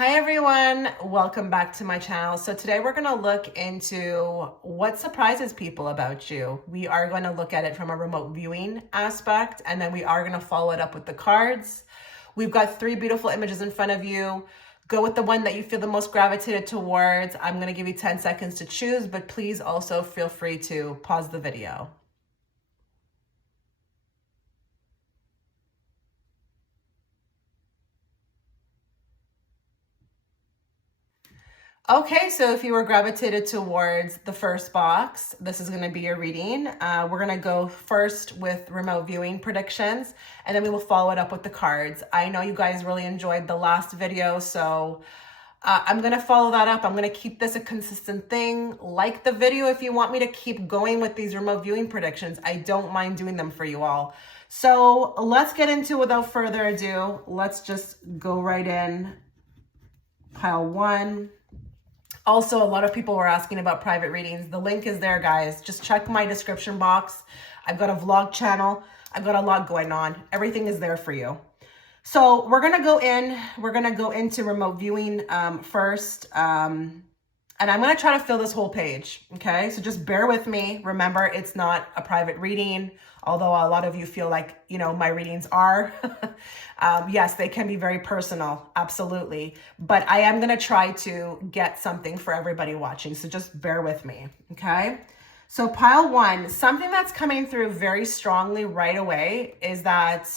Hi everyone, welcome back to my channel. So today we're going to look into what surprises people about you. We are going to look at it from a remote viewing aspect, and then we are going to follow it up with the cards. We've got three beautiful images in front of you. Go with the one that you feel the most gravitated towards. I'm going to give you 10 seconds to choose, but please also feel free to pause the video. Okay, so if you were gravitated towards the first box, this is going to be your reading. We're going to go first with remote viewing predictions, and then we will follow it up with the cards. I know you guys really enjoyed the last video, so I'm going to follow that up. I'm going to keep this a consistent thing. Like the video if you want me to keep going with these remote viewing predictions. I don't mind doing them for you all. So let's get into it without further ado. Let's just go right in. Pile one. Also, a lot of people were asking about private readings. The link is there, guys. Just check my description box. I've got a vlog channel. I've got a lot going on. Everything is there for you. So we're going to go in. We're going to go into remote viewing first. And I'm going to try to fill this whole page. Okay, so just bear with me. Remember, it's not a private reading, although a lot of you feel like, you know, my readings are. Yes, they can be very personal. Absolutely. But I am going to try to get something for everybody watching. So just bear with me. Okay. So pile one, something that's coming through very strongly right away is that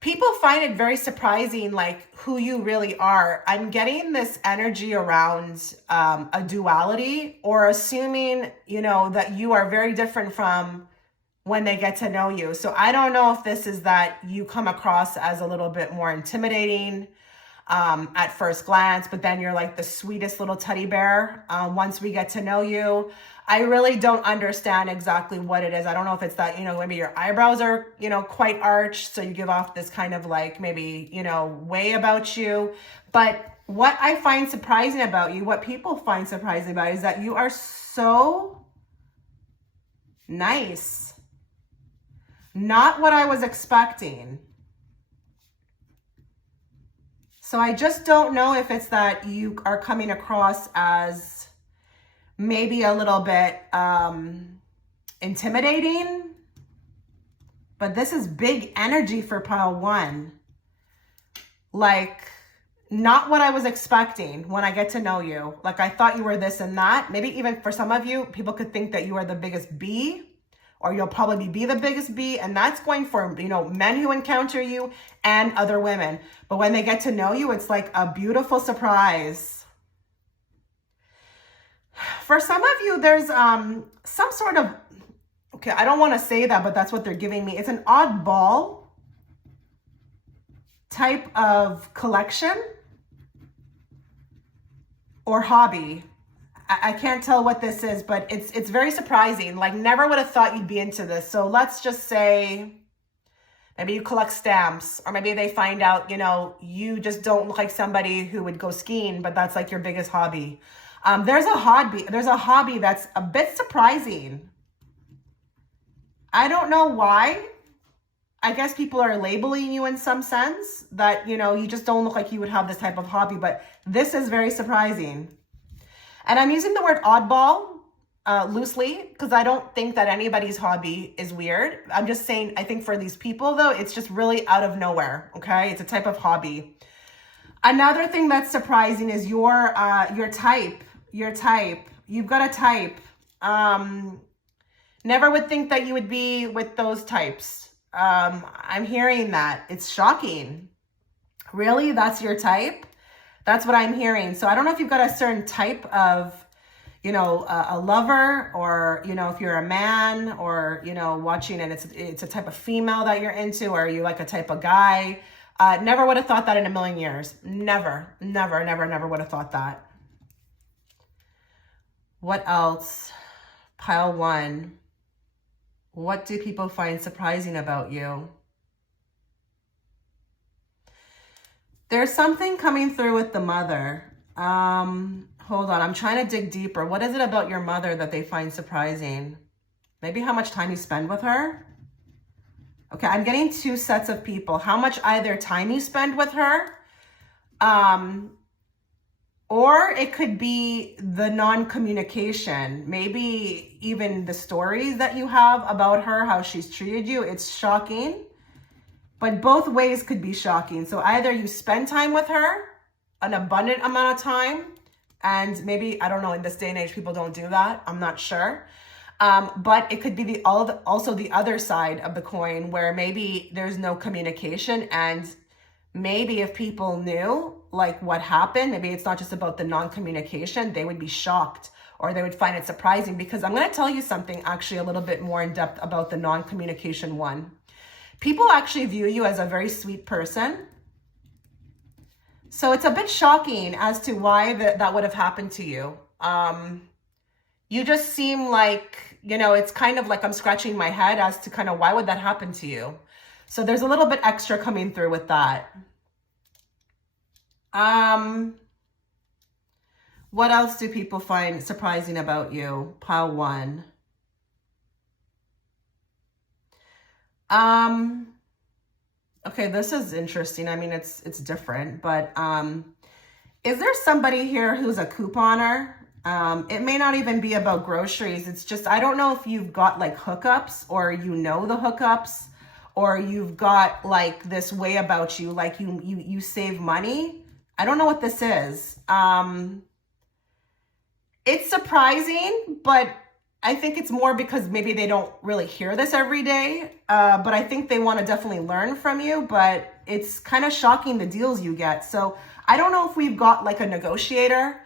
people find it very surprising, like who you really are. I'm getting this energy around a duality, or assuming, you know, that you are very different from when they get to know you. So I don't know if this is that you come across as a little bit more intimidating at first glance, but then you're like the sweetest little teddy bear once we get to know you. I really don't understand exactly what it is. I don't know if it's that, you know, maybe your eyebrows are, you know, quite arched, so you give off this kind of like maybe, you know, way about you. But what I find surprising about you, what people find surprising about you, is that you are so nice. Not what I was expecting. So I just don't know if it's that you are coming across as maybe a little bit intimidating, but this is big energy for pile one. Like, not what I was expecting when I get to know you. Like, I thought you were this and that. Maybe even for some of you, people could think that you are the biggest B, or you'll probably be the biggest B, and that's going for, you know, men who encounter you and other women. But when they get to know you, it's like a beautiful surprise. For some of you, there's some sort of, okay, I don't want to say that, but that's what they're giving me. It's an oddball type of collection or hobby. I can't tell what this is, but it's very surprising. Like, never would have thought you'd be into this. So let's just say maybe you collect stamps, or maybe they find out, you know, you just don't look like somebody who would go skiing, but that's like your biggest hobby. There's a hobby that's a bit surprising. I don't know why. I guess people are labeling you in some sense that, you know, you just don't look like you would have this type of hobby, but this is very surprising. And I'm using the word oddball loosely, because I don't think that anybody's hobby is weird. I'm just saying, I think for these people, though, it's just really out of nowhere, okay? It's a type of hobby. Another thing that's surprising is your type. Your type. You've got a type. Never would think that you would be with those types. I'm hearing that. It's shocking. Really? That's your type? That's what I'm hearing. So I don't know if you've got a certain type of, you know, a lover, or, you know, if you're a man, or, you know, watching and it's a type of female that you're into, or you like a type of guy. Never would have thought that in a million years. Never, never, never, never would have thought that. What else? Pile one. What do people find surprising about you? There's something coming through with the mother. Hold on, I'm trying to dig deeper. What is it about your mother that they find surprising? Maybe how much time you spend with her? Okay, I'm getting two sets of people. How much either time you spend with her, Or it could be the non-communication. Maybe even the stories that you have about her, how she's treated you, it's shocking. But both ways could be shocking. So either you spend time with her, an abundant amount of time, and maybe, I don't know, in this day and age, people don't do that. I'm not sure. But it could be also the other side of the coin, where maybe there's no communication, and maybe if people knew like what happened, maybe it's not just about the non-communication, they would be shocked, or they would find it surprising. Because I'm going to tell you something actually a little bit more in depth about the non-communication one. People actually view you as a very sweet person. So it's a bit shocking as to why that would have happened to you. You just seem like, you know, it's kind of like I'm scratching my head as to kind of why would that happen to you. So there's a little bit extra coming through with that. What else do people find surprising about you? Pile one. Okay, this is interesting. I mean, it's different, but is there somebody here who's a couponer? It may not even be about groceries. It's just, I don't know if you've got like hookups, or you know the hookups, or you've got like this way about you, like you save money. I don't know what this is. It's surprising, but I think it's more because maybe they don't really hear this every day. But I think they want to definitely learn from you, but it's kind of shocking the deals you get. So I don't know if we've got like a negotiator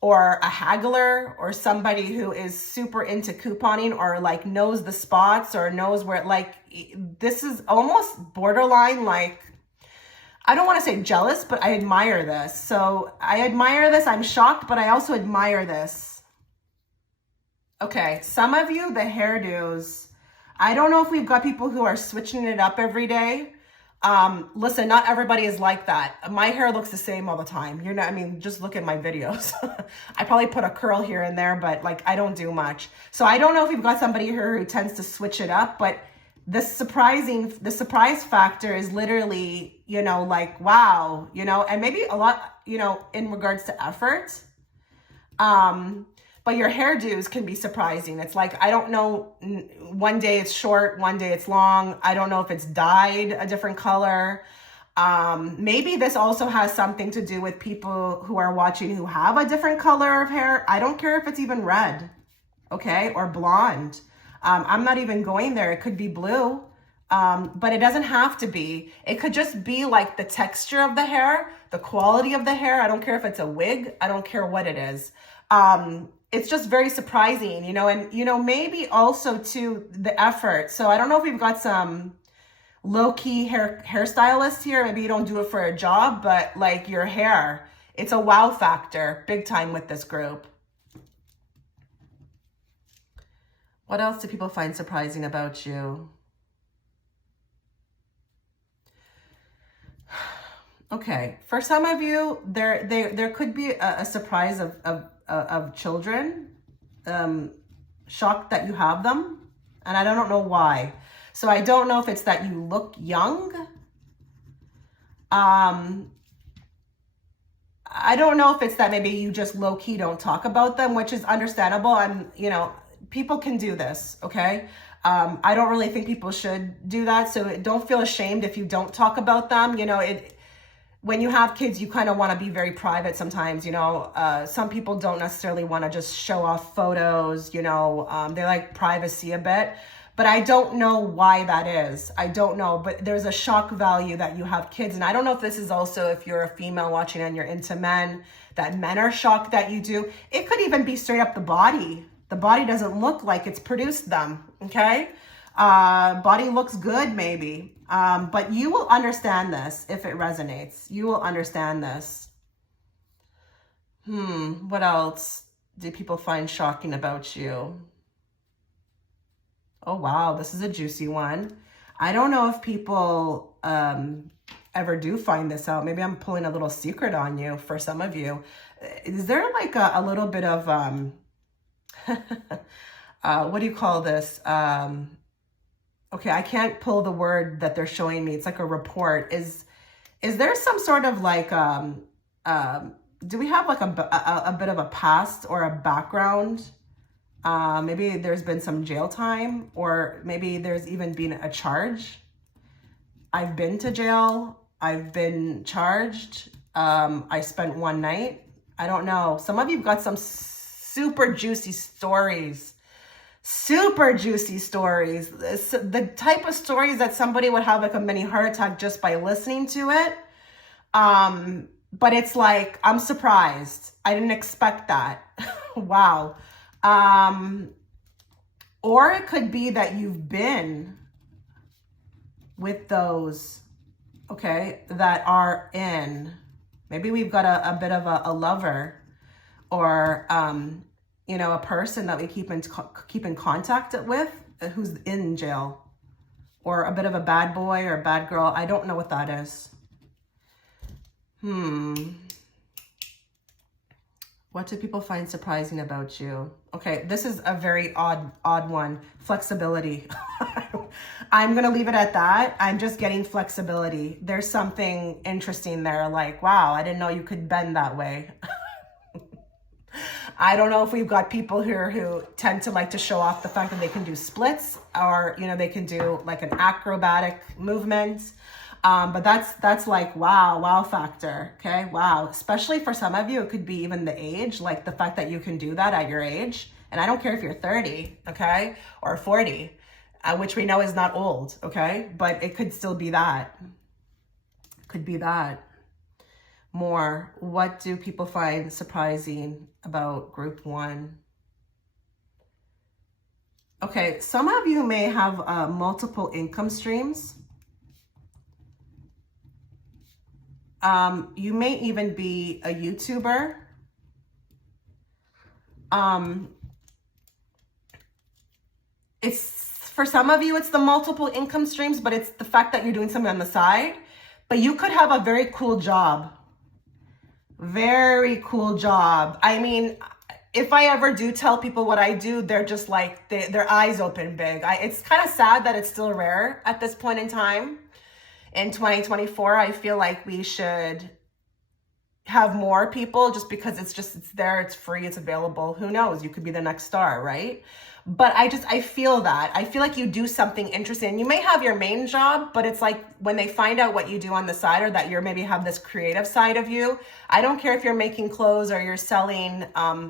or a haggler, or somebody who is super into couponing, or like knows the spots, or knows where, like, this is almost borderline, like, I don't want to say jealous, but I admire this. So I admire this. I'm shocked, but I also admire this. Okay, some of you, the hairdos, I don't know if we've got people who are switching it up every day. Listen, not everybody is like that. My hair looks the same all the time. You're not, I mean, just look at my videos. I probably put a curl here and there, but like, I don't do much. So I don't know if we've got somebody here who tends to switch it up, but the surprise factor is literally, you know, like, wow, you know, and maybe a lot, you know, in regards to effort. But your hairdos can be surprising. It's like, I don't know, one day it's short, one day it's long. I don't know if it's dyed a different color. Maybe this also has something to do with people who are watching who have a different color of hair. I don't care if it's even red, okay, or blonde. I'm not even going there. It could be blue, but it doesn't have to be. It could just be like the texture of the hair, the quality of the hair. I don't care if it's a wig. I don't care what it is. It's just very surprising, you know, and, you know, maybe also to the effort. So I don't know if we've got some low-key hairstylists here. Maybe you don't do it for a job, but like your hair, it's a wow factor big time with this group. What else do people find surprising about you? Okay, for some of you, there could be a surprise of children, shocked that you have them, and I don't know why. So I don't know if it's that you look young. I don't know if it's that maybe you just low-key don't talk about them, which is understandable. You know, people can do this, okay? I don't really think people should do that, so don't feel ashamed if you don't talk about them. You know, when you have kids, you kind of want to be very private sometimes, you know. Some people don't necessarily want to just show off photos, you know. They like privacy a bit. But I don't know why that is. I don't know. But there's a shock value that you have kids. And I don't know if this is also, if you're a female watching and you're into men, that men are shocked that you do. It could even be straight up the body. The body doesn't look like it's produced them, okay? Body looks good maybe. But you will understand this if it resonates. You will understand this. What else do people find shocking about you? Oh, wow, this is a juicy one. I don't know if people ever do find this out. Maybe I'm pulling a little secret on you for some of you. Is there like a little bit of, what do you call this? Okay, I can't pull the word that they're showing me. It's like a report. Is there some sort of like Do we have like a bit of a past or a background? Maybe there's been some jail time, or maybe there's even been a charge. I've been to jail. I've been charged. I spent one night. I don't know. Some of you've got some super juicy stories. Super juicy stories. The type of stories that somebody would have like a mini heart attack just by listening to it. But it's like, I'm surprised. I didn't expect that. Wow. Or it could be that you've been with those, okay, that are in, maybe we've got a bit of a lover, or, you know, a person that we keep in contact with who's in jail, or a bit of a bad boy or a bad girl. I don't know what that is. What do people find surprising about you? Okay, this is a very odd one. Flexibility. I'm going to leave it at that. I'm just getting flexibility. There's something interesting there. Like, wow, I didn't know you could bend that way. I don't know if we've got people here who tend to like to show off the fact that they can do splits, or, you know, they can do like an acrobatic movement. But that's like, wow factor. Okay. Wow. Especially for some of you, it could be even the age, like the fact that you can do that at your age. And I don't care if you're 30, okay, or 40, which we know is not old. Okay. But it could still be that. Could be that. More. What do people find surprising about group one? Okay. Some of you may have multiple income streams. You may even be a YouTuber. It's, for some of you, it's the multiple income streams, but it's the fact that you're doing something on the side. But you could have a very cool job. Very cool job. I mean, if I ever do tell people what I do, they're just like, their eyes open big. It's kind of sad that it's still rare at this point in time. In 2024, I feel like we should have more people, just because it's there, it's free, it's available. Who knows? You could be the next star, right? But I feel that. I feel like you do something interesting. You may have your main job, but it's like when they find out what you do on the side, or that you're maybe have this creative side of you. I don't care if you're making clothes or you're selling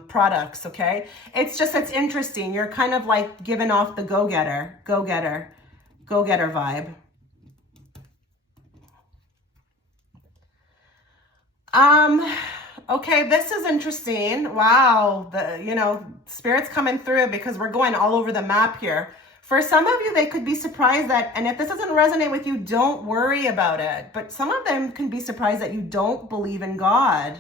products, okay? It's interesting. You're kind of like giving off the go-getter vibe. Okay, this is interesting. Wow, Spirit's coming through, because we're going all over the map here. For some of you, they could be surprised that, and if this doesn't resonate with you, don't worry about it. But some of them can be surprised that you don't believe in God.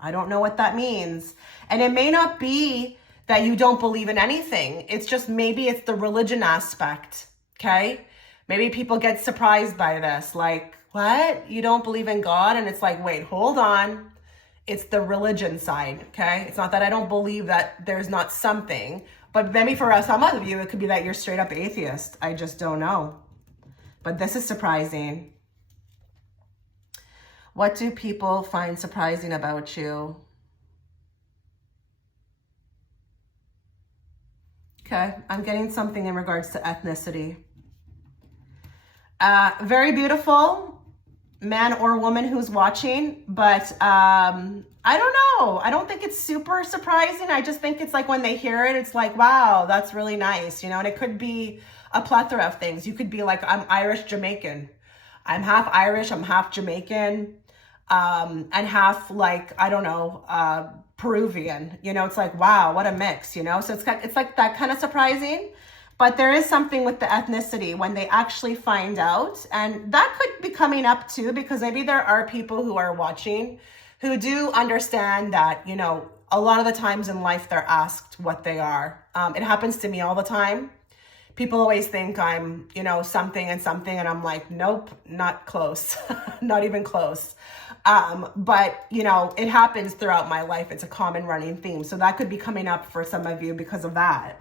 I don't know what that means. And it may not be that you don't believe in anything. It's just, maybe it's the religion aspect, okay? Maybe people get surprised by this, like, what? You don't believe in God? And it's like, wait, hold on. It's the religion side, okay? It's not that I don't believe that there's not something, but maybe for some of you, it could be that you're straight up atheist. I just don't know. But this is surprising. What do people find surprising about you? Okay, I'm getting something in regards to ethnicity. Very beautiful man or woman who's watching, but I don't know. I don't think it's super surprising. I just think it's like when they hear it, it's like, wow, that's really nice, and it could be a plethora of things. You could be like, I'm Irish Jamaican. I'm half Irish, I'm half Jamaican, and half, like, I don't know, Peruvian. It's like, wow, what a mix, so it's like that kind of surprising. But there is something with the ethnicity when they actually find out, and that could be coming up too, because maybe there are people who are watching who do understand that, a lot of the times in life they're asked what they are. It happens to me all the time. People always think I'm, something and something, and I'm like, nope, not close, not even close. But, it happens throughout my life. It's a common running theme. So that could be coming up for some of you because of that.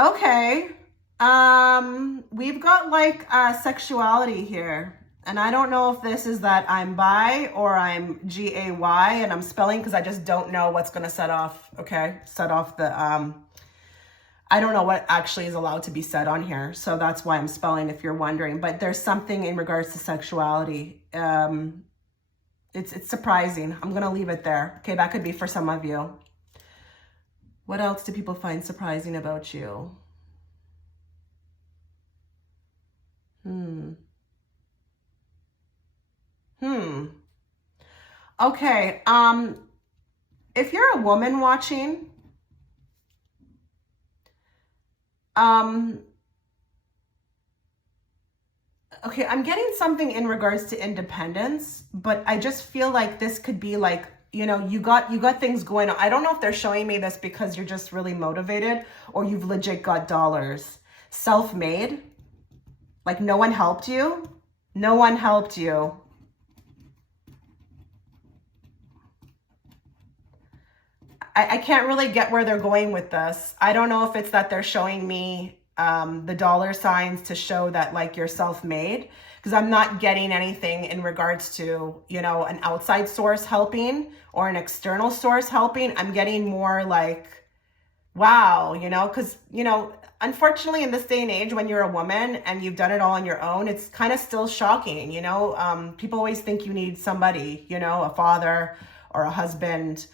Okay, we've got like sexuality here. And I don't know if this is that I'm bi or I'm G-A-Y, and I'm spelling because I just don't know what's going to set off, okay? Set off the, I don't know what actually is allowed to be said on here. So that's why I'm spelling, if you're wondering. But there's something in regards to sexuality. It's surprising. I'm going to leave it there. Okay, that could be for some of you. What else do people find surprising about you? Okay, if you're a woman watching, okay, I'm getting something in regards to independence, but I just feel like this could be like, you know, you got things going on. I don't know if they're showing me this because you're just really motivated or you've legit got dollars. Self-made, like no one helped you. No one helped you. I can't really get where they're going with this. I don't know if it's that they're showing me the dollar signs to show that like you're self-made, because I'm not getting anything in regards to, you know, an outside source helping or an external source helping. I'm getting more like, wow, you know, because, you know, unfortunately in this day and age, when you're a woman and you've done it all on your own, it's kind of still shocking, you know. People always think you need somebody, you know, a father or a husband,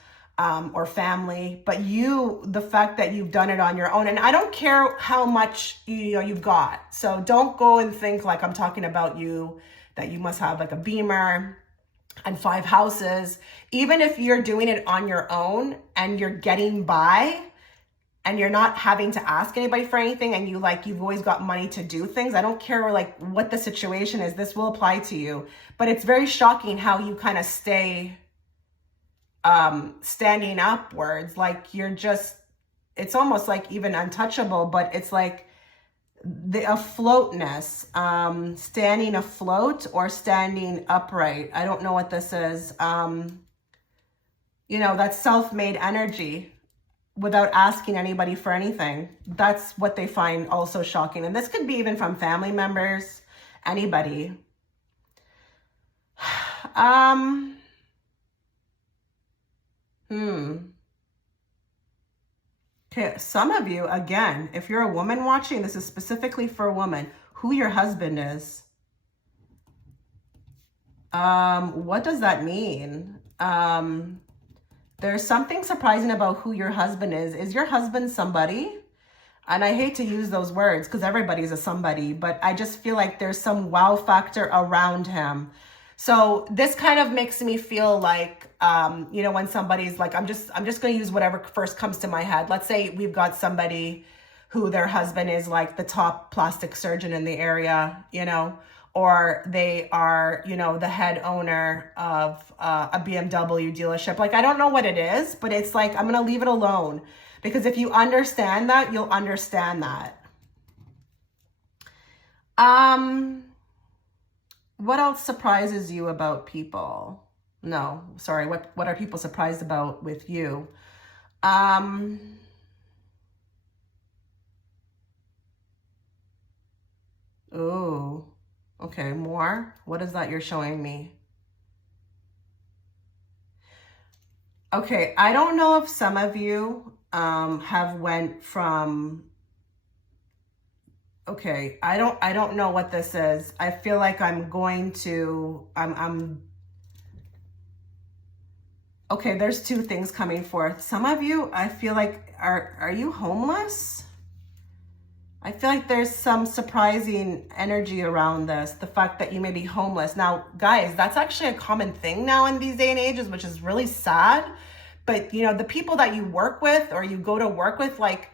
or family, but the fact that you've done it on your own, and I don't care how much, you know, you've got. So don't go and think like I'm talking about you, that you must have like a Beamer and 5 houses. Even if you're doing it on your own and you're getting by and you're not having to ask anybody for anything, and you've always got money to do things. I don't care like what the situation is. This will apply to you, but it's very shocking how you kind of stay standing upwards, like you're just, it's almost like even untouchable, but it's like the afloatness, standing afloat or standing upright. I don't know what this is. You know, that's self-made energy without asking anybody for anything. That's what they find also shocking. And this could be even from family members, anybody. Okay, some of you, again, if you're a woman watching, this is specifically for a woman, who your husband is. What does that mean? There's something surprising about who your husband is. Is your husband somebody? And I hate to use those words because everybody's a somebody, but I just feel like there's some wow factor around him. So this kind of makes me feel like, you know, when somebody's like, I'm just going to use whatever first comes to my head. Let's say we've got somebody who their husband is like the top plastic surgeon in the area, you know, or they are, you know, the head owner of a BMW dealership. Like, I don't know what it is, but it's like, I'm going to leave it alone, because if you understand that, you'll understand that. What else surprises you about people? No, sorry. What are people surprised about with you? Oh, okay. More. What is that you're showing me? Okay. I don't know if some of you have went from, okay, I don't know what this is. I feel like I'm okay, there's 2 things coming forth. Some of you, I feel like, are you homeless? I feel like there's some surprising energy around this. The fact that you may be homeless. Now, guys, that's actually a common thing now in these day and ages, which is really sad. But, you know, the people that you work with or you go to work with, like,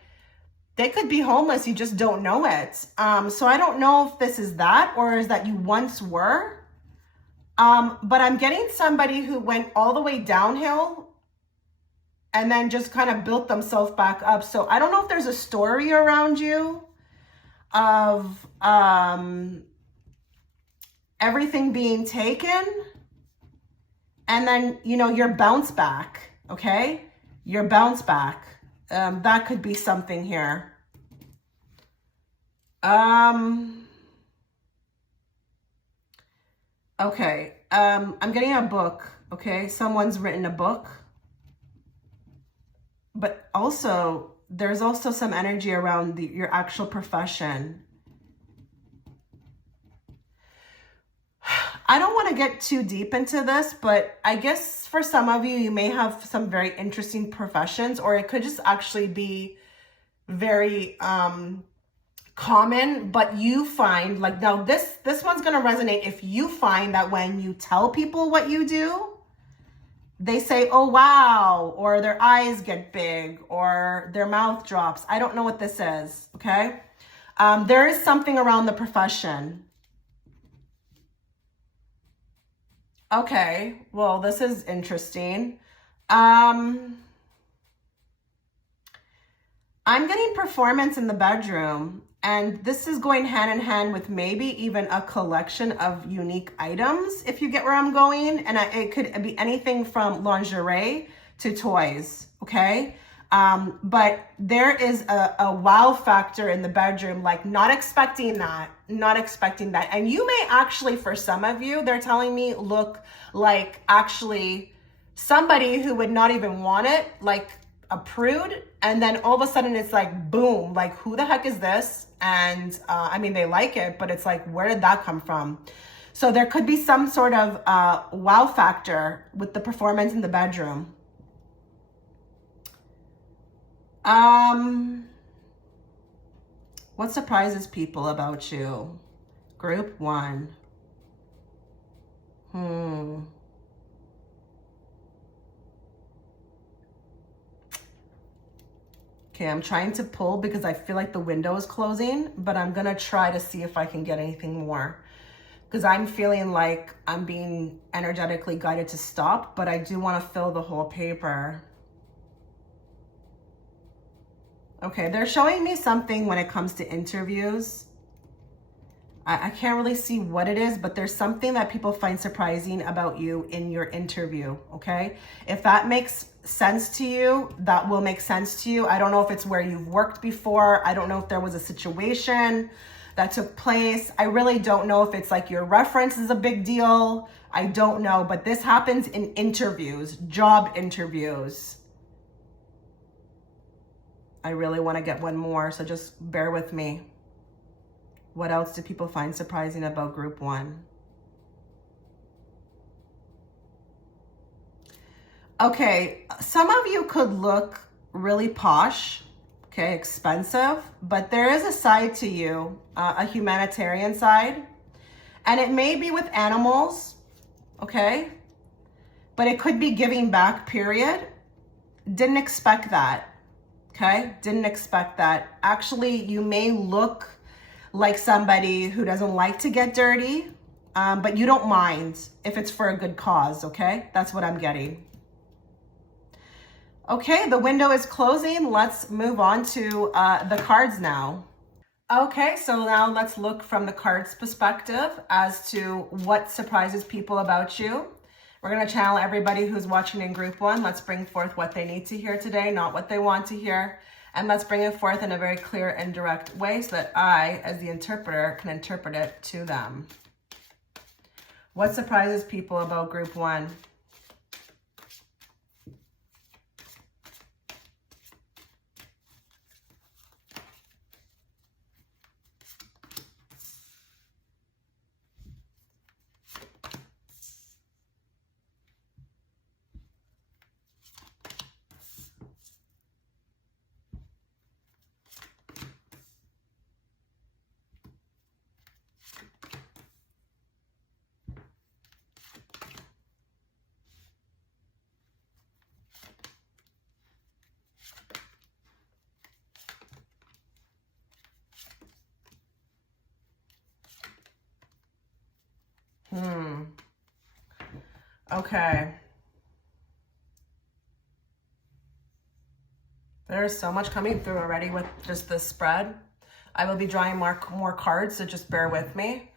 they could be homeless. You just don't know it. So I don't know if this is that or is that you once were. But I'm getting somebody who went all the way downhill and then just kind of built themselves back up. So I don't know if there's a story around you of everything being taken and then, you know, your bounce back, okay? Your bounce back. That could be something here. Okay, I'm getting a book, okay? Someone's written a book, but also there's also some energy around your actual profession. I don't want to get too deep into this, but I guess for some of you, you may have some very interesting professions, or it could just actually be very common, but you find like, now this one's going to resonate if you find that when you tell people what you do, they say, oh, wow, or their eyes get big or their mouth drops. I don't know what this is, okay? There is something around the profession. Okay, well, this is interesting. I'm getting performance in the bedroom, and this is going hand in hand with maybe even a collection of unique items, if you get where I'm going. And it could be anything from lingerie to toys, okay? But there is a wow factor in the bedroom, like not expecting that. And you may actually, for some of you, they're telling me, look like actually somebody who would not even want it, like a prude. And then all of a sudden it's like, boom, like who the heck is this? And I mean, they like it, but it's like, where did that come from? So there could be some sort of wow factor with the performance in the bedroom. What surprises people about you? Group 1. Okay, I'm trying to pull because I feel like the window is closing, but I'm gonna try to see if I can get anything more, because I'm feeling like I'm being energetically guided to stop, but I do want to fill the whole paper. Okay, they're showing me something when it comes to interviews. I can't really see what it is, but there's something that people find surprising about you in your interview, okay? If that makes sense to you, that will make sense to you. I don't know if it's where you've worked before. I don't know if there was a situation that took place. I really don't know if it's like your reference is a big deal. I don't know, but this happens in interviews, job interviews. I really want to get one more, so just bear with me. What else do people find surprising about group 1? Okay, some of you could look really posh, okay, expensive, but there is a side to you, a humanitarian side, and it may be with animals, okay, but it could be giving back, period. Didn't expect that, okay, didn't expect that. Actually, you may look like somebody who doesn't like to get dirty, but you don't mind if it's for a good cause, okay? That's what I'm getting. Okay, the window is closing. Let's move on to the cards now. Okay, so now let's look from the cards perspective as to what surprises people about you. We're going to channel everybody who's watching in group 1. Let's bring forth what they need to hear today, not what they want to hear. And let's bring it forth in a very clear and direct way so that I, as the interpreter, can interpret it to them. What surprises people about group 1? Okay. There's so much coming through already with just this spread. I will be drawing more cards, so just bear with me.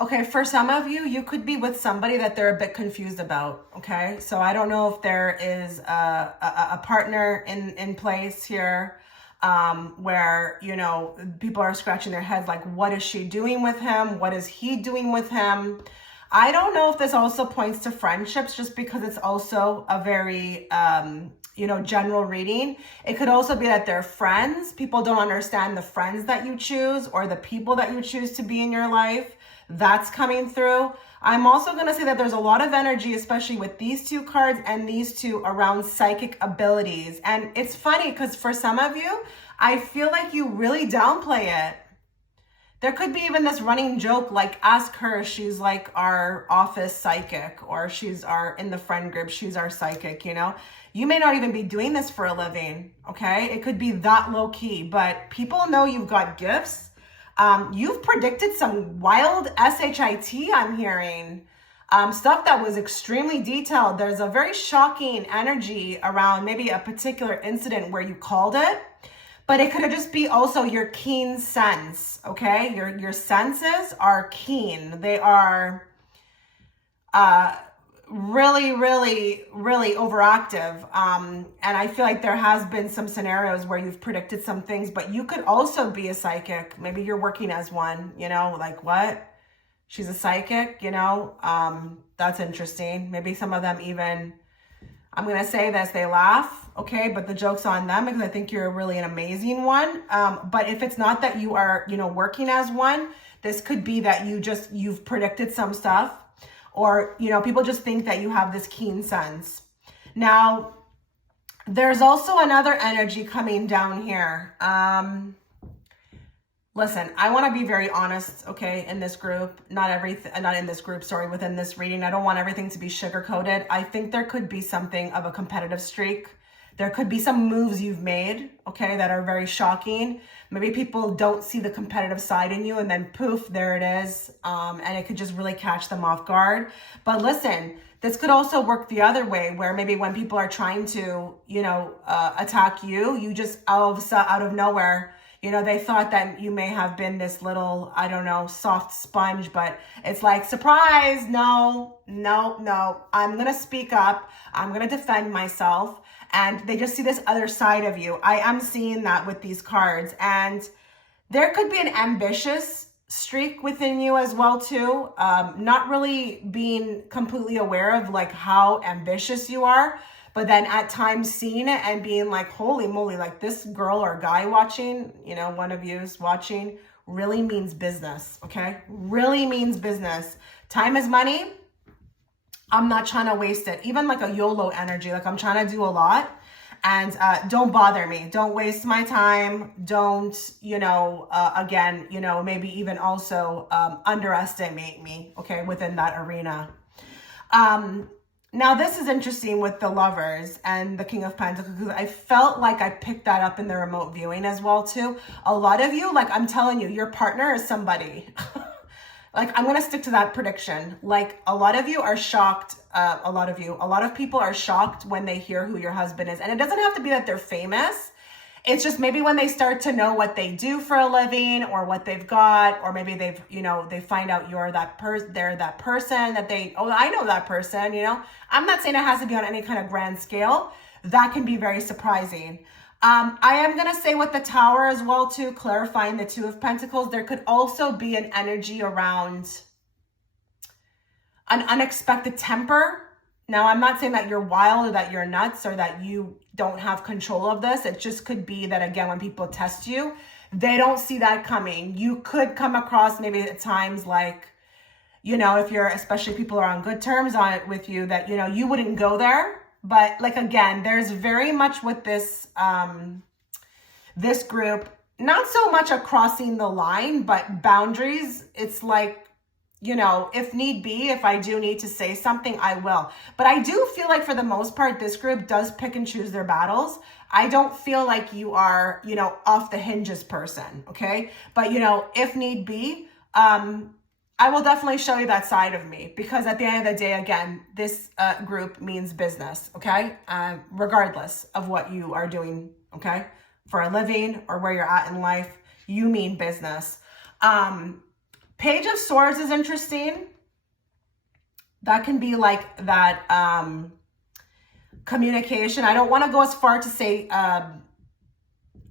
Okay, for some of you, you could be with somebody that they're a bit confused about, okay? So I don't know if there is a partner in place here. where, you know, people are scratching their heads like, what is she doing with him? What is he doing with him? I don't know if this also points to friendships, just because it's also a very, you know, general reading. It could also be that they're friends. People don't understand the friends that you choose or the people that you choose to be in your life. That's coming through. I'm also going to say that there's a lot of energy, especially with these two cards and these two, around psychic abilities. And it's funny because for some of you, I feel like you really downplay it. There could be even this running joke, like, ask her, she's like our office psychic, or she's in the friend group, she's our psychic, you know? You may not even be doing this for a living, okay? It could be that low key, but people know you've got gifts. You've predicted some wild SHIT, I'm hearing. Stuff that was extremely detailed. There's a very shocking energy around maybe a particular incident where you called it. But it could just be also your keen sense, okay? Your senses are keen. They are really, really, really overactive. And I feel like there has been some scenarios where you've predicted some things, but you could also be a psychic. Maybe you're working as one, you know, like, what? She's a psychic, you know? That's interesting. Maybe some of them even, I'm going to say this, they laugh, okay? But the joke's on them, because I think you're really an amazing one. But if it's not that you are, you know, working as one, this could be that you've predicted some stuff, or, you know, people just think that you have this keen sense. Now, there's also another energy coming down here. Listen, I want to be very honest, okay, in this group, not in this group, sorry, within this reading. I don't want everything to be sugar-coated. I think there could be something of a competitive streak. There could be some moves you've made, okay, that are very shocking. Maybe people don't see the competitive side in you, and then poof, there it is. And it could just really catch them off guard. But listen, this could also work the other way, where maybe when people are trying to, you know, attack you, you just out of nowhere, you know, they thought that you may have been this little, I don't know, soft sponge, but it's like, surprise, no, I'm going to speak up. I'm going to defend myself. And they just see this other side of you. I am seeing that with these cards. And there could be an ambitious streak within you as well, too. Not really being completely aware of like how ambitious you are, but then at times seeing it and being like, holy moly, like this girl or guy watching, you know, one of you is watching, really means business, okay? Really means business. Time is money. I'm not trying to waste it. Even like a YOLO energy, like I'm trying to do a lot. And don't bother me. Don't waste my time. Don't, you know, again, you know, maybe even also underestimate me, okay, within that arena. Now, this is interesting with the Lovers and the King of Pentacles, because I felt like I picked that up in the remote viewing as well, too. A lot of you, like I'm telling you, your partner is somebody. Like, I'm going to stick to that prediction. Like, a lot of you are shocked. A lot of people are shocked when they hear who your husband is. And it doesn't have to be that they're famous. It's just maybe when they start to know what they do for a living, or what they've got, or maybe they've, you know, they find out they're that person that they, oh, I know that person, you know. I'm not saying it has to be on any kind of grand scale. That can be very surprising. I am going to say with the Tower as well, too, clarifying the Two of Pentacles, there could also be an energy around an unexpected temper. Now, I'm not saying that you're wild or that you're nuts or that you don't have control of this. It just could be that, again, when people test you, they don't see that coming. You could come across maybe at times like, you know, if you're, especially people are on good terms on it with you, that, you know, you wouldn't go there. But like, again, there's very much with this, this group, not so much a crossing the line, but boundaries. It's like, you know, if need be, if I do need to say something, I will. But I do feel like for the most part, this group does pick and choose their battles. I don't feel like you are, you know, off the hinges person, okay? But, you know, if need be, I will definitely show you that side of me, because at the end of the day, again, this group means business, okay? Regardless of what you are doing, okay? For a living or where you're at in life, you mean business. Page of Swords is interesting. That can be like that communication. I don't want to go as far to say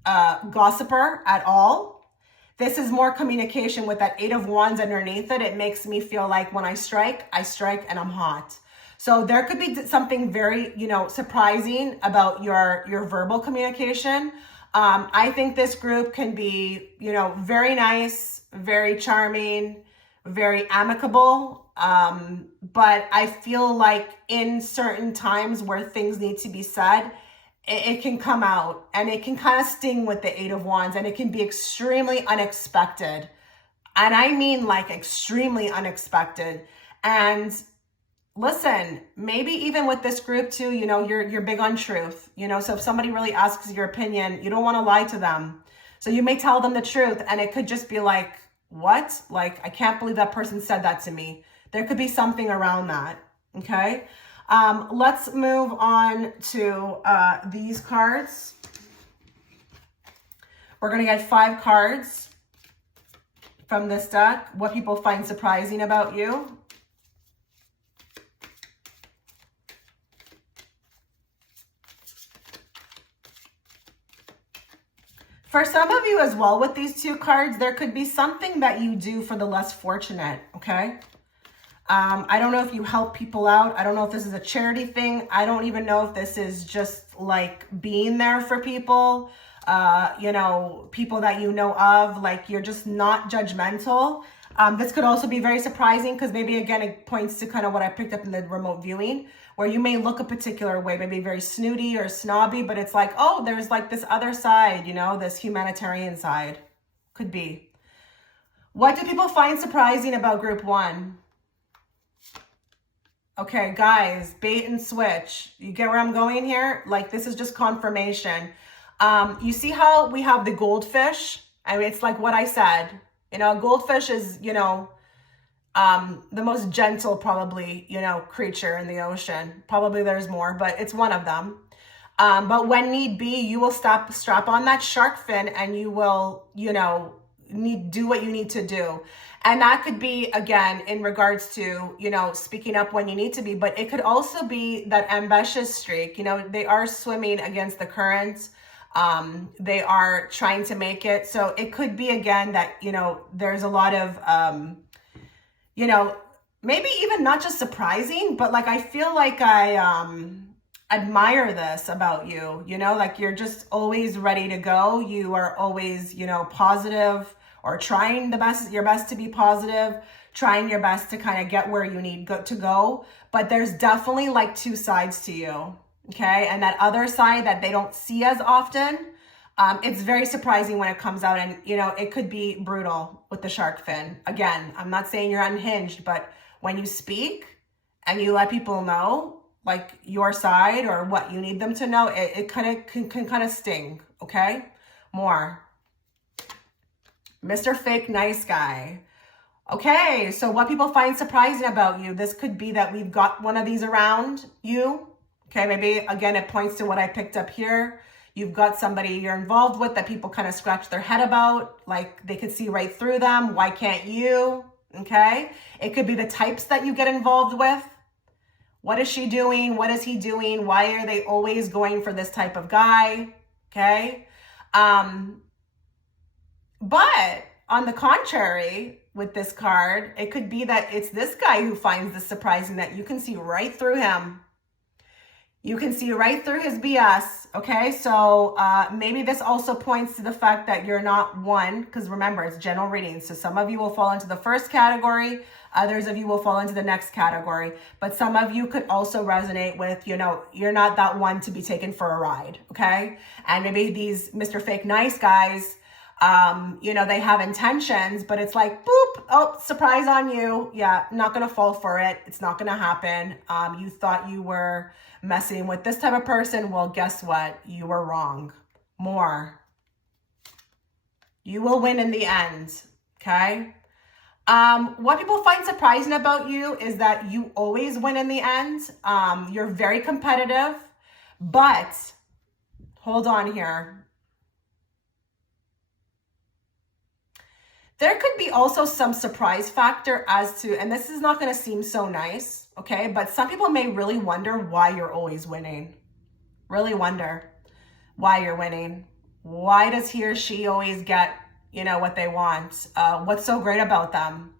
gossiper at all. This is more communication with that Eight of Wands underneath it. It makes me feel like when I strike and I'm hot. So there could be something very, surprising about your verbal communication. I think this group can be, very nice, very charming, very amicable. But I feel like in certain times where things need to be said, it can come out and it can kind of sting with the Eight of Wands, and it can be extremely unexpected. And I mean like extremely unexpected. And listen, maybe even with this group too, you're big on truth, so if somebody really asks your opinion, you don't want to lie to them. So you may tell them the truth, and it could just be like, what? Like, I can't believe that person said that to me. There could be something around that. Okay. Let's move on to these cards. We're going to get 5 cards from this deck. What people find surprising about you. For some of you as well, with these 2 cards, there could be something that you do for the less fortunate, okay? I don't know if you help people out. I don't know if this is a charity thing. I don't even know if this is just like being there for people, people that you know of, like you're just not judgmental. This could also be very surprising because maybe, again, it points to kind of what I picked up in the remote viewing, where you may look a particular way, maybe very snooty or snobby, but it's like, oh, there's like this other side, this humanitarian side. Could be. What do people find surprising about group 1? Okay, guys, bait and switch. You get where I'm going here? Like, this is just confirmation. You see how we have the goldfish? I mean, it's like what I said. Goldfish is, the most gentle, probably, creature in the ocean. Probably there's more, but it's one of them. But when need be, you will strap on that shark fin and you will, do what you need to do. And that could be, again, in regards to, speaking up when you need to be, but it could also be that ambitious streak. They are swimming against the current. They are trying to make it. So it could be, again, that, there's a lot of, maybe even not just surprising, but like, I feel like I admire this about you, like you're just always ready to go. You are always, positive, or trying your best to be positive, trying your best to kind of get where you need to go. But there's definitely like 2 sides to you, okay? And that other side that they don't see as often, it's very surprising when it comes out, and, it could be brutal with the shark fin. Again, I'm not saying you're unhinged, but when you speak and you let people know, like, your side or what you need them to know, it kind of can kind of sting, okay? More. Mr. Fake Nice Guy. Okay, so what people find surprising about you, this could be that we've got one of these around you. Okay, maybe, again, it points to what I picked up here. You've got somebody you're involved with that people kind of scratch their head about, like they could see right through them. Why can't you? Okay, it could be the types that you get involved with. What is she doing? What is he doing? Why are they always going for this type of guy? Okay. But on the contrary, with this card, it could be that it's this guy who finds this surprising, that you can see right through him. You can see right through his BS, okay? So maybe this also points to the fact that you're not one, because remember, it's general reading. So some of you will fall into the first category, others of you will fall into the next category. But some of you could also resonate with, you're not that one to be taken for a ride, okay? And maybe these Mr. Fake Nice Guys, they have intentions, but it's like, boop, oh, surprise on you. Yeah, not going to fall for it. It's not going to happen. You thought you were messing with this type of person. Well, guess what? You were wrong. More. You will win in the end. Okay. What people find surprising about you is that you always win in the end. You're very competitive, but hold on here. There could be also some surprise factor as to, and this is not going to seem so nice, okay? But some people may really wonder why you're always winning. Really wonder why you're winning. Why does he or she always get, what they want? What's so great about them?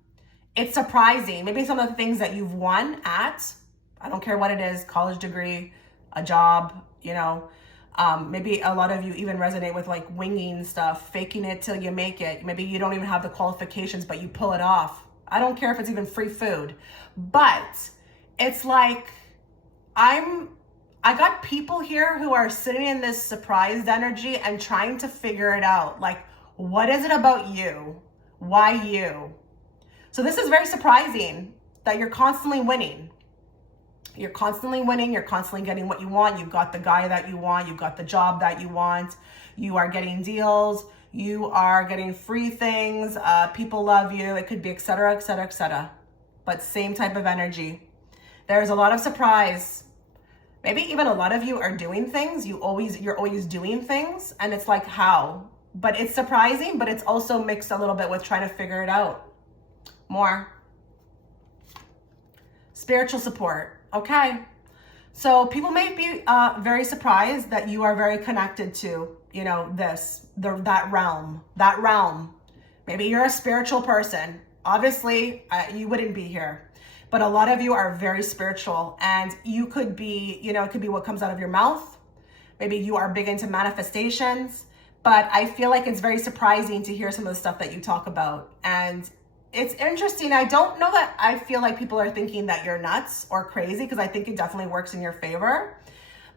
It's surprising. Maybe some of the things that you've won at, I don't care what it is, college degree, a job, maybe a lot of you even resonate with like winging stuff, faking it till you make it. Maybe you don't even have the qualifications, but you pull it off. I don't care if it's even free food, but it's like, I got people here who are sitting in this surprised energy and trying to figure it out. Like, what is it about you? Why you? So this is very surprising that you're constantly winning. You're constantly winning. You're constantly getting what you want. You've got the guy that you want. You've got the job that you want. You are getting deals. You are getting free things. People love you. It could be et cetera, et cetera, et cetera. But same type of energy. There's a lot of surprise. Maybe even a lot of you are doing things. You're always doing things. And it's like, how? But it's surprising, but it's also mixed a little bit with trying to figure it out more. Spiritual support. Okay. So people may be very surprised that you are very connected to, that realm. Maybe you're a spiritual person. Obviously, you wouldn't be here. But a lot of you are very spiritual, and you could be, it could be what comes out of your mouth. Maybe you are big into manifestations, but I feel like it's very surprising to hear some of the stuff that you talk about. And it's interesting. I don't know that I feel like people are thinking that you're nuts or crazy, because I think it definitely works in your favor.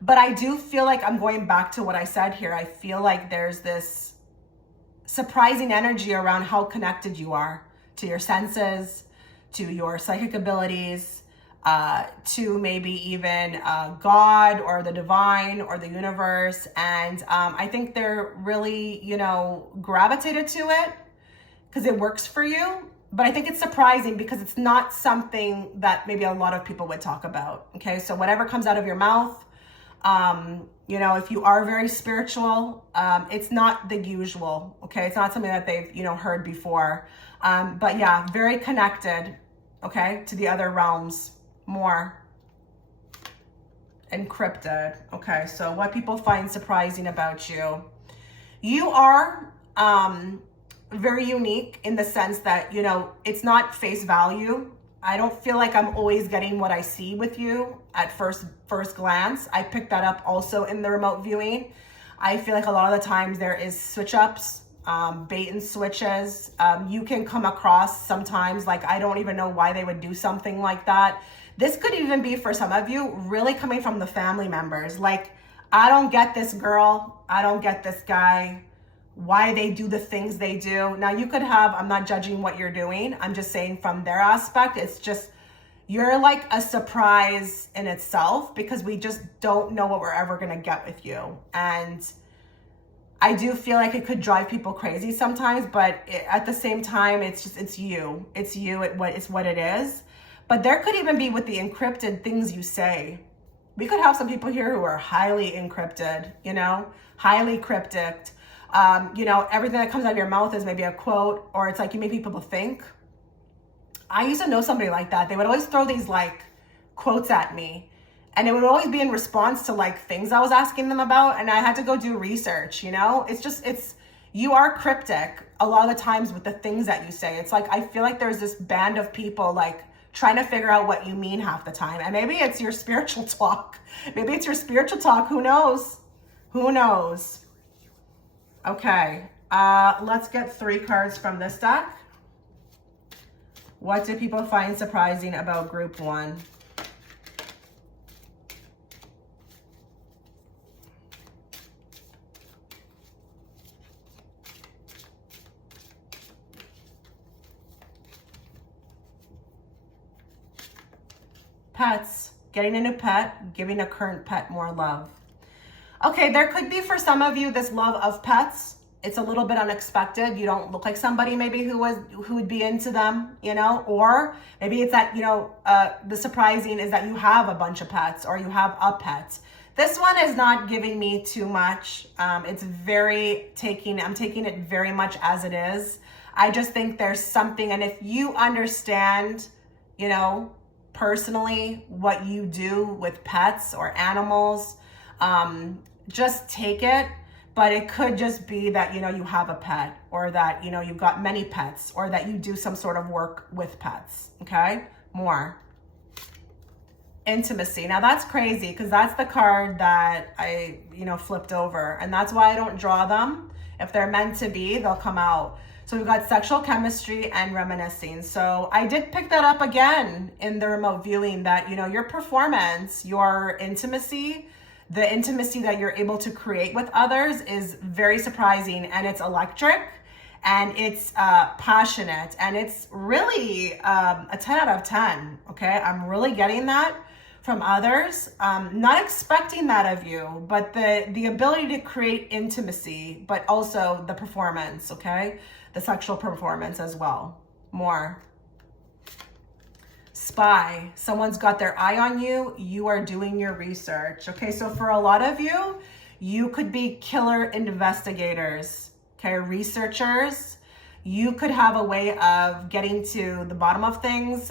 But I do feel like I'm going back to what I said here. I feel like there's this surprising energy around how connected you are to your senses, to your psychic abilities, to maybe even God or the divine or the universe. And I think they're really, gravitated to it because it works for you. But I think it's surprising because it's not something that maybe a lot of people would talk about. Okay, so whatever comes out of your mouth, if you are very spiritual, it's not the usual. Okay, it's not something that they've, heard before. But yeah, very connected, okay, to the other realms, more encrypted. Okay, so what people find surprising about you. You are very unique in the sense that, it's not face value. I don't feel like I'm always getting what I see with you at first glance. I picked that up also in the remote viewing. I feel like a lot of the times there is switch ups, bait and switches. You can come across sometimes like, I don't even know why they would do something like that. This could even be, for some of you, really coming from the family members. Like, I don't get this girl. I don't get this guy. Why they do the things they do. Now you could have, I'm not judging what you're doing. I'm just saying from their aspect, it's just, you're like a surprise in itself, because we just don't know what we're ever going to get with you. And I do feel like it could drive people crazy sometimes, but at the same time, it's you. It's you. It's what it is. But there could even be with the encrypted things you say. We could have some people here who are highly encrypted, highly cryptic. Everything that comes out of your mouth is maybe a quote, or it's like you make people think. I used to know somebody like that. They would always throw these like quotes at me, and it would always be in response to like things I was asking them about, and I had to go do research. You are cryptic a lot of the times with the things that you say. It's like, I feel like there's this band of people like trying to figure out what you mean half the time. And maybe it's your spiritual talk. Maybe it's your spiritual talk. Who knows? Who knows? Okay, let's get 3 cards from this deck. What do people find surprising about group 1? Pets, getting a new pet, giving a current pet more love. Okay, there could be for some of you this love of pets. It's a little bit unexpected. You don't look like somebody maybe who would be into them, or maybe it's that, the surprising is that you have a bunch of pets, or you have a pet. This one is not giving me too much. It's I'm taking it very much as it is. I just think there's something, and if you understand, personally what you do with pets or animals, just take it. but it could just be that, you know, you have a pet, or that, you know, you've got many pets, or that you do some sort of work with pets. Okay, more. Intimacy. Now that's crazy, because that's the card that I, you know, flipped over, and that's why I don't draw them. If they're meant to be, they'll come out. So we've got sexual chemistry and reminiscing. So I did pick that up again in the remote viewing, that, you know, your performance, your intimacy, the intimacy that you're able to create with others is very surprising, and it's electric, and it's passionate, and it's really a 10 out of 10. Okay, I'm really getting that from others. Not expecting that of you, but the ability to create intimacy, but also the performance. Okay, the sexual performance as well. More. Spy. Someone's got their eye on you. You are doing your research. Okay, so for a lot of you, you could be killer investigators. Okay, researchers. You could have a way of getting to the bottom of things,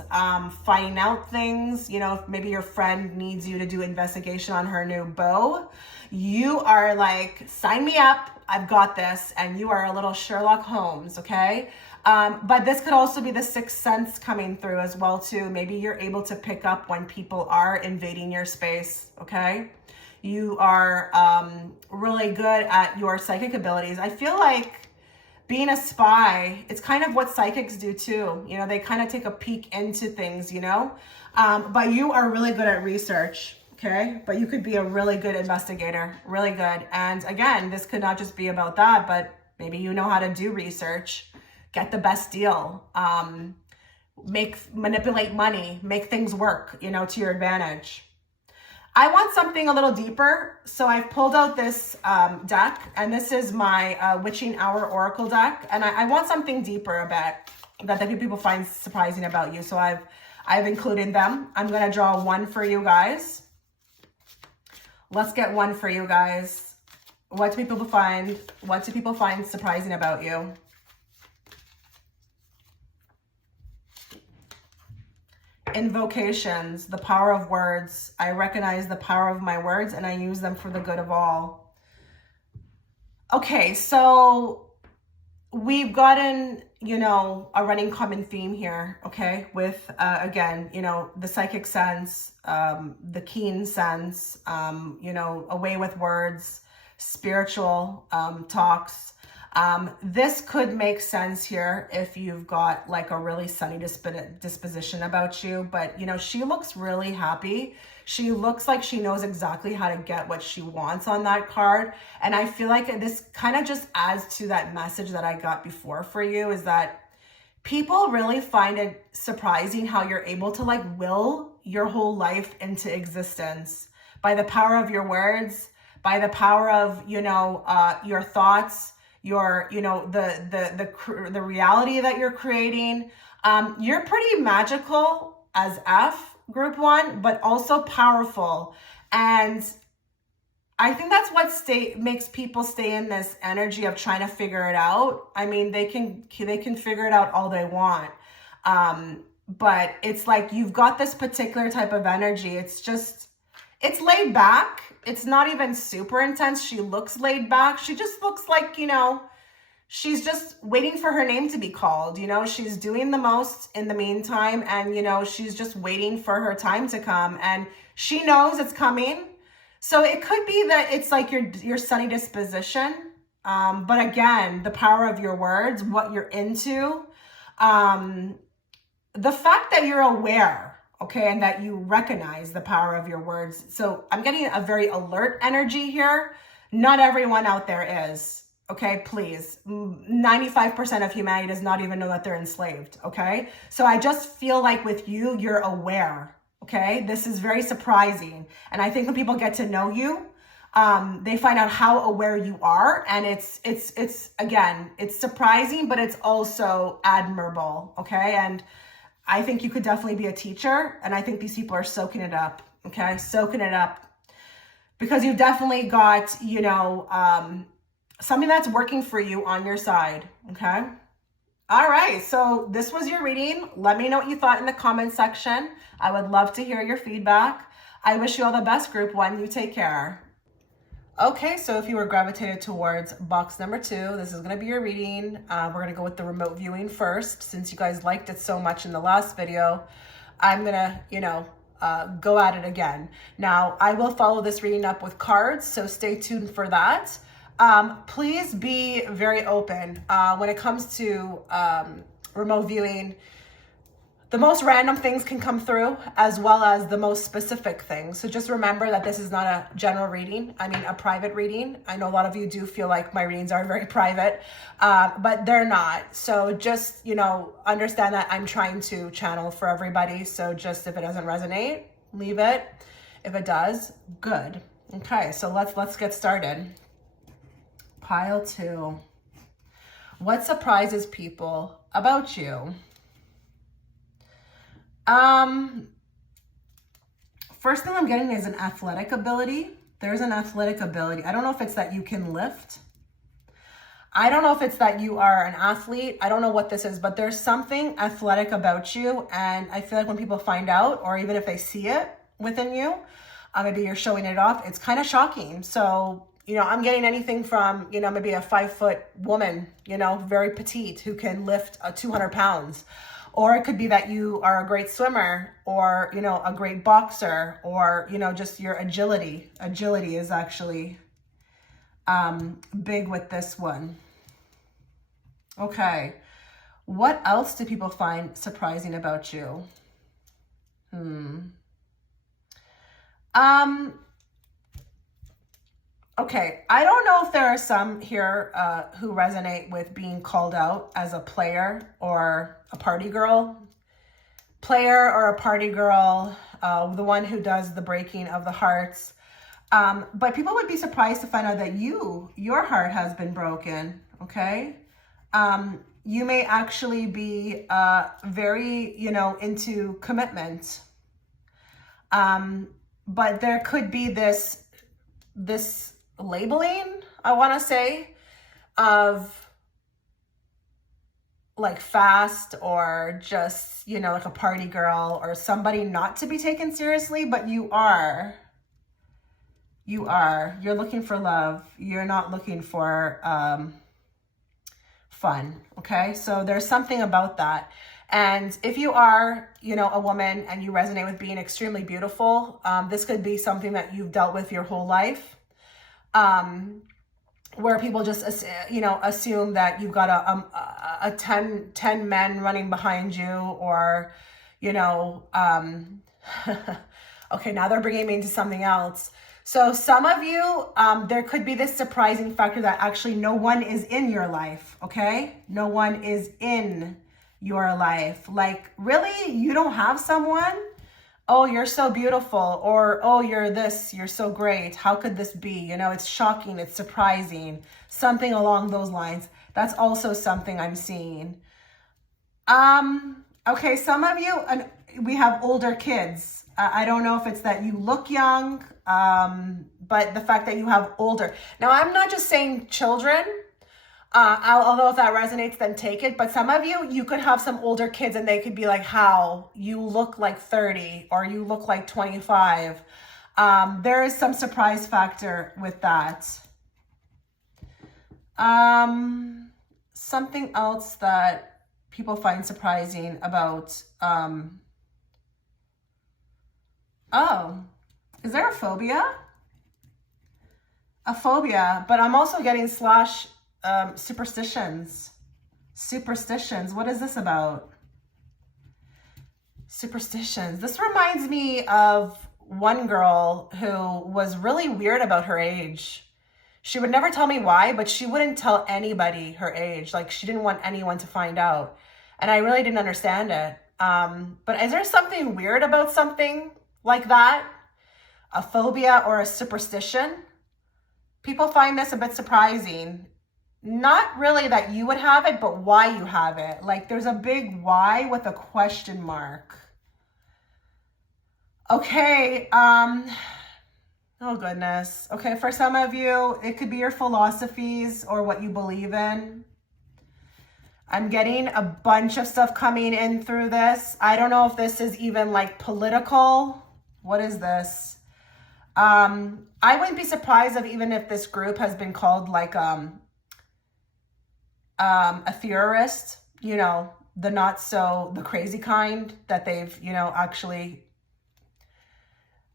finding out things. You know, if maybe your friend needs you to do investigation on her new beau, you are like, sign me up, I've got this, and you are a little Sherlock Holmes, okay? But this could also be the sixth sense coming through as well too. Maybe you're able to pick up when people are invading your space, okay? You are really good at your psychic abilities. I feel like being a spy, it's kind of what psychics do too. You know, they kind of take a peek into things, you know? But you are really good at research, okay? But you could be a really good investigator, really good. And again, this could not just be about that, but maybe you know how to do research, get the best deal, manipulate money, make things work, you know, to your advantage. I want something a little deeper, so I've pulled out this deck, and this is my Witching Hour Oracle deck, and I want something deeper about that people find surprising about you, so I've included them. I'm gonna draw one for you guys. Let's get one for you guys. What do people find surprising about you? Invocations, the power of words. I recognize the power of my words, and I use them for the good of all. Okay, so we've gotten, you know, a running common theme here, okay, with, again, you know, the psychic sense, the keen sense, you know, a way with words, spiritual talks. This could make sense here if you've got like a really sunny disposition about you, but you know, she looks really happy. She looks like she knows exactly how to get what she wants on that card. And I feel like this kind of just adds to that message that I got before for you, is that people really find it surprising how you're able to like will your whole life into existence by the power of your words, by the power of, you know, your thoughts, your, you know, the reality that you're creating. You're pretty magical as F, group one, but also powerful. And I think that's what makes people stay in this energy of trying to figure it out. I mean, they can figure it out all they want. But it's like, you've got this particular type of energy. It's just, it's laid back. It's not even super intense. She looks laid back. She just looks like, you know, she's just waiting for her name to be called. You know, she's doing the most in the meantime. And, you know, she's just waiting for her time to come. And she knows it's coming. So it could be that it's like your sunny disposition. But again, the power of your words, what you're into, the fact that you're aware, okay, and that you recognize the power of your words. So I'm getting a very alert energy here. Not everyone out there is, okay, please. 95% of humanity does not even know that they're enslaved, okay? So I just feel like with you, you're aware, okay? This is very surprising. And I think when people get to know you, they find out how aware you are. And it's again, it's surprising, but it's also admirable, okay? And I think you could definitely be a teacher, and I think these people are soaking it up, okay? Soaking it up, because you definitely got, you know, something that's working for you on your side, okay? All right, so this was your reading. Let me know what you thought in the comment section. I would love to hear your feedback. I wish you all the best, group one. You take care. Okay, so if you were gravitated towards box number 2, this is going to be your reading. We're going to go with the remote viewing first. Since you guys liked it so much in the last video, I'm going to, go at it again. Now, I will follow this reading up with cards, so stay tuned for that. Please be very open when it comes to remote viewing. The most random things can come through as well as the most specific things. So just remember that this is not a general reading. I mean, a private reading. I know a lot of you do feel like my readings are very private, but they're not. So just, understand that I'm trying to channel for everybody. So just if it doesn't resonate, leave it. If it does, good. Okay, so let's get started. Pile 2. What surprises people about you? First thing I'm getting is an athletic ability. There's an athletic ability. I don't know if it's that you can lift. I don't know if it's that you are an athlete. I don't know what this is, but there's something athletic about you. And I feel like when people find out, or even if they see it within you, maybe you're showing it off, it's kind of shocking. So, I'm getting anything from, maybe a 5-foot woman, very petite who can lift 200 pounds. Or it could be that you are a great swimmer or, a great boxer or, just your agility. Agility is actually big with this one. Okay. What else do people find surprising about you? Okay, I don't know if there are some here who resonate with being called out as a player or a party girl. Player or a party girl, the one who does the breaking of the hearts. But people would be surprised to find out that your heart has been broken, okay? You may actually be very, into commitment. But there could be this labeling, I want to say, of like fast or just, like a party girl or somebody not to be taken seriously, but you're looking for love. You're not looking for fun. Okay. So there's something about that. And if you are, a woman and you resonate with being extremely beautiful, this could be something that you've dealt with your whole life. Where people just, assume that you've got a 10 men running behind you or, okay, now they're bringing me into something else. So some of you, there could be this surprising factor that actually no one is in your life. Okay. No one is in your life. Like, really? You don't have someone? Oh, you're so beautiful, or, oh, you're this, you're so great. How could this be? It's shocking, it's surprising, something along those lines. That's also something I'm seeing. Okay, some of you, we have older kids. I don't know if it's that you look young, but the fact that you have older. Now, I'm not just saying children, although if that resonates, then take it. But some of you could have some older kids and they could be like, how? You look like 30 or you look like 25. There is some surprise factor with that. Something else that people find surprising about, is there a phobia? A phobia, but I'm also getting slash superstitions. Superstitions. What is this about? Superstitions. This reminds me of one girl who was really weird about her age. She would never tell me why, but she wouldn't tell anybody her age. Like, she didn't want anyone to find out. And I really didn't understand it. But is there something weird about something like that? A phobia or a superstition? People find this a bit surprising. Not really that you would have it, but why you have it. Like, there's a big why with a question mark. Okay, oh goodness. Okay, for some of you, it could be your philosophies or what you believe in. I'm getting a bunch of stuff coming in through this. I don't know if this is even like political. What is this? I wouldn't be surprised even if this group has been called like a theorist, the crazy kind, that they've, actually,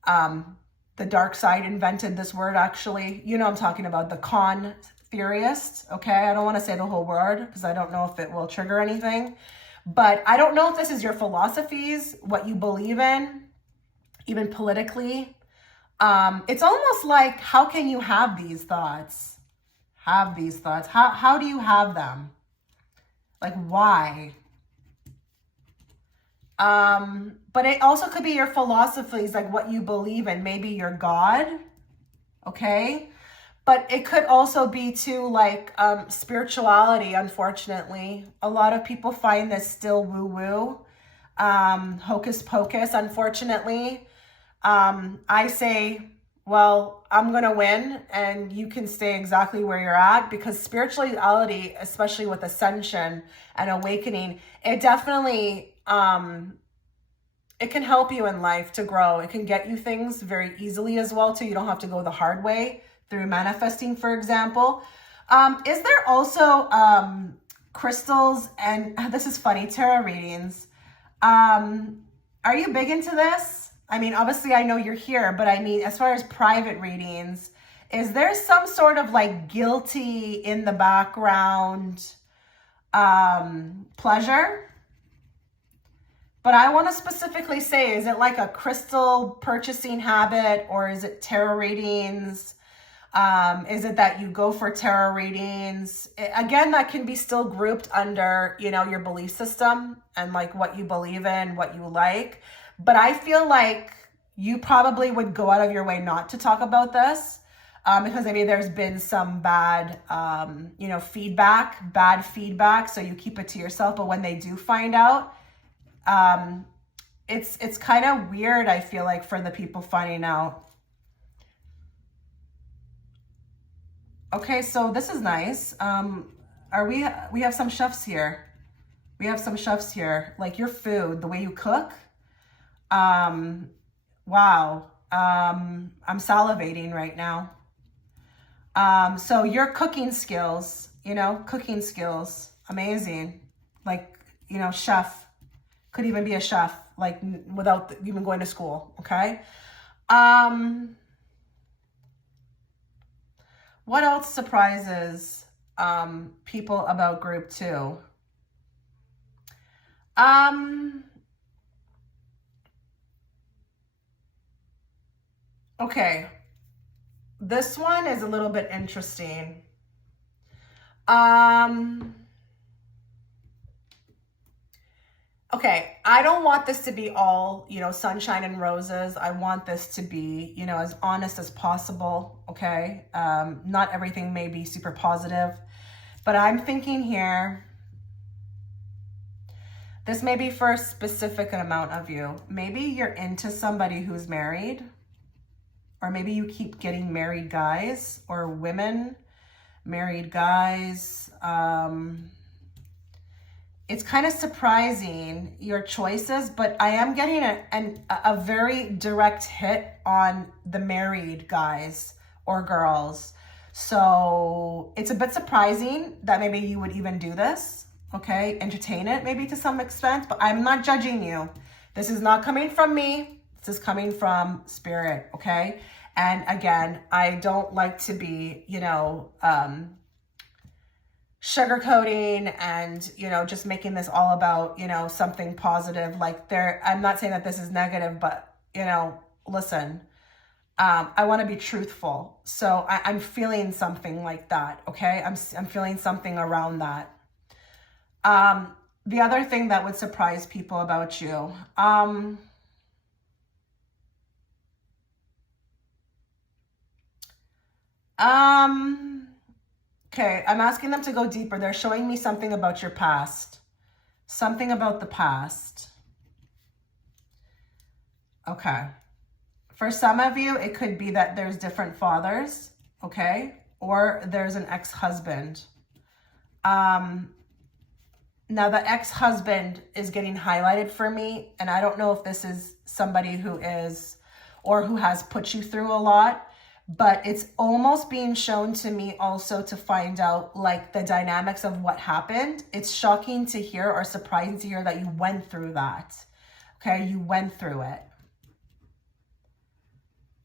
the dark side invented this word, actually. I'm talking about the con theorist, okay? I don't want to say the whole word because I don't know if it will trigger anything. But I don't know if this is your philosophies, what you believe in, even politically. It's almost like, how can you have these thoughts? How do you have them? Like, why? But it also could be your philosophies, like what you believe in, maybe your God, okay? But it could also be too, like, spirituality, unfortunately. A lot of people find this still woo-woo, hocus pocus, unfortunately. I say, well, I'm going to win and you can stay exactly where you're at, because spirituality, especially with ascension and awakening, it definitely, it can help you in life to grow. It can get you things very easily as well, too. You don't have to go the hard way through manifesting, for example. Is there also crystals, and this is funny, tarot readings. Are you big into this? I mean, obviously I know you're here, but I mean, as far as private readings, is there some sort of like guilty in the background pleasure? But I want to specifically say, is it like a crystal purchasing habit, or is it tarot readings? Is it that you go for tarot readings? Again, that can be still grouped under, your belief system and like what you believe in, what you like. But I feel like you probably would go out of your way not to talk about this, because maybe there's been some bad, bad feedback. So you keep it to yourself. But when they do find out, it's kind of weird, I feel like, for the people finding out. Okay, so this is nice. We have some chefs here. We have some chefs here. Like your food, the way you cook. Wow. I'm salivating right now. So your cooking skills, amazing. Like, chef, could even be a chef, like without even going to school. Okay. What else surprises people about group 2? Okay, this one is a little bit interesting. Okay, I don't want this to be all, sunshine and roses. I want this to be, as honest as possible, okay? Not everything may be super positive, but I'm thinking here, this may be for a specific amount of you. Maybe you're into somebody who's married, or maybe you keep getting married guys or women, married guys. It's kind of surprising, your choices, but I am getting a very direct hit on the married guys or girls. So it's a bit surprising that maybe you would even do this, okay? Entertain it maybe to some extent, but I'm not judging you. This is not coming from me. This is coming from spirit, okay? And again, I don't like to be, sugarcoating and, just making this all about, something positive. Like I'm not saying that this is negative, but, listen, I want to be truthful. So I'm feeling something like that. Okay. I'm feeling something around that. The other thing that would surprise people about you, okay, I'm asking them to go deeper. They're showing me something about your past. Something about the past. Okay. For some of you, it could be that there's different fathers, okay? Or there's an ex-husband. Now, the ex-husband is getting highlighted for me, and I don't know if this is somebody who is or who has put you through a lot. But it's almost being shown to me also to find out like the dynamics of what happened. It's shocking to hear or surprising to hear that you went through that. Okay, you went through it.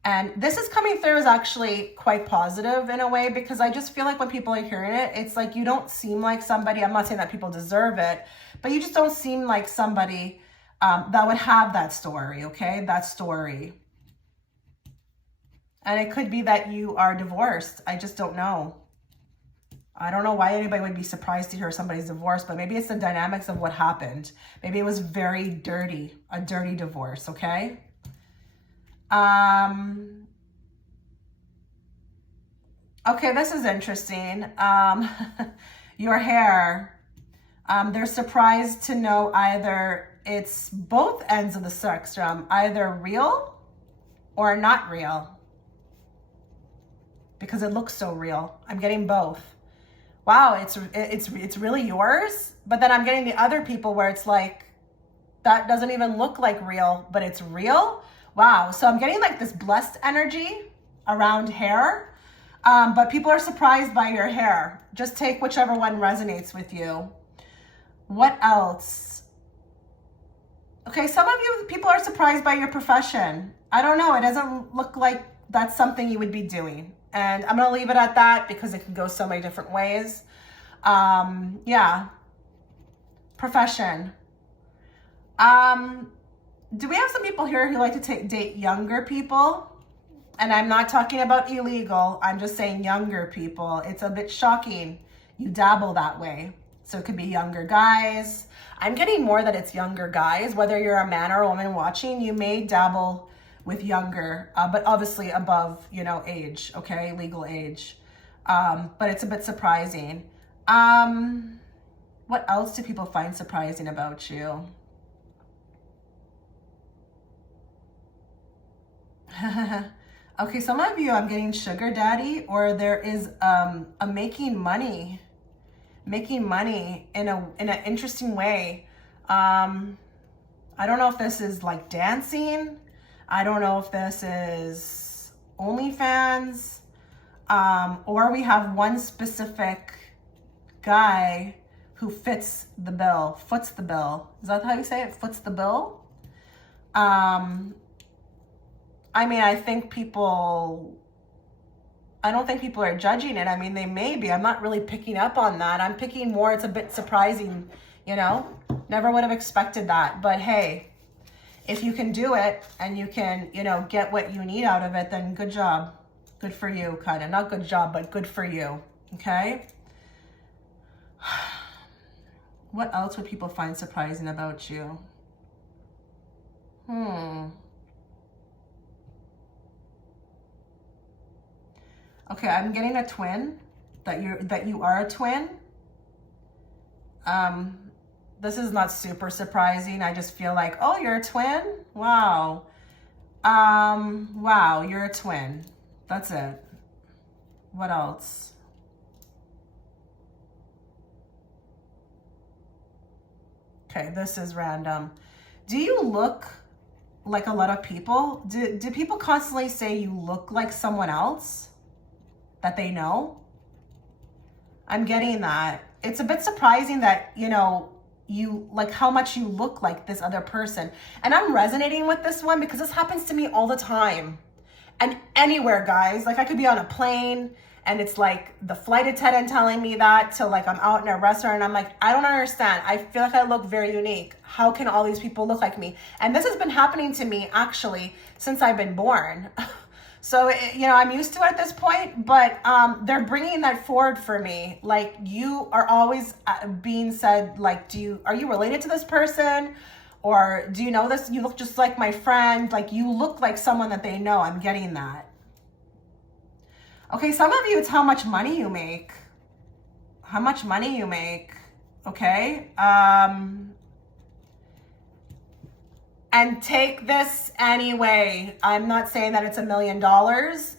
And this is coming through as actually quite positive in a way, because I just feel like when people are hearing it, it's like you don't seem like somebody, I'm not saying that people deserve it, but you just don't seem like somebody that would have that story, okay? That story. And it could be that you are divorced. I just don't know. I don't know why anybody would be surprised to hear somebody's divorced, but maybe it's the dynamics of what happened. Maybe it was very dirty, a dirty divorce, okay? Okay, this is interesting. Your hair, they're surprised to know either it's both ends of the spectrum, either real or not real, because it looks so real. I'm getting both. Wow, it's really yours, but then I'm getting the other people where it's like, that doesn't even look like real, but it's real. Wow, so I'm getting like this blessed energy around hair, but people are surprised by your hair. Just take whichever one resonates with you. What else? Okay, some of you people are surprised by your profession. I don't know, it doesn't look like that's something you would be doing. And I'm gonna leave it at that because it can go so many different ways. Yeah, profession. Do we have some people here who like to date younger people? And I'm not talking about illegal. I'm just saying younger people. It's a bit shocking. You dabble that way. So it could be younger guys. I'm getting more that it's younger guys. Whether you're a man or a woman watching, you may dabble with younger, but obviously above, you know, age, okay? Legal age. But it's a bit surprising. What else do people find surprising about you? Okay, some of you, I'm getting sugar daddy, or there is a making money in an interesting way. I don't know if this is like dancing. I don't know if this is OnlyFans, or we have one specific guy who foots the bill. Is that how you say it? Foots the bill? I mean, I don't think people are judging it. I mean, they may be. I'm not really picking up on that. I'm picking more, it's a bit surprising, you know? Never would have expected that. But hey, if you can do it and you can, you know, get what you need out of it, then good job. Good for you, kind of. Not good job, but good for you, okay? What else would people find surprising about you? Okay, I'm getting a twin, that you are a twin. This is not super surprising. I just feel like, oh, you're a twin? Wow. Wow, you're a twin. That's it. What else? Okay, this is random. Do you look like a lot of people? Do people constantly say you look like someone else that they know? I'm getting that. It's a bit surprising that, you know, you like how much you look like this other person. And I'm resonating with this one because this happens to me all the time. And anywhere, guys, like I could be on a plane and it's like the flight attendant telling me that, to like I'm out in a restaurant and I'm like, I don't understand. I feel like I look very unique. How can all these people look like me? And this has been happening to me actually since I've been born. So, you know, I'm used to it at this point, but they're bringing that forward for me. Like, you are always being said, like, are you related to this person? Or do you know this? You look just like my friend. Like, you look like someone that they know. I'm getting that. Okay, some of you, it's how much money you make. How much money you make, okay? And take this anyway. I'm not saying that it's $1 million.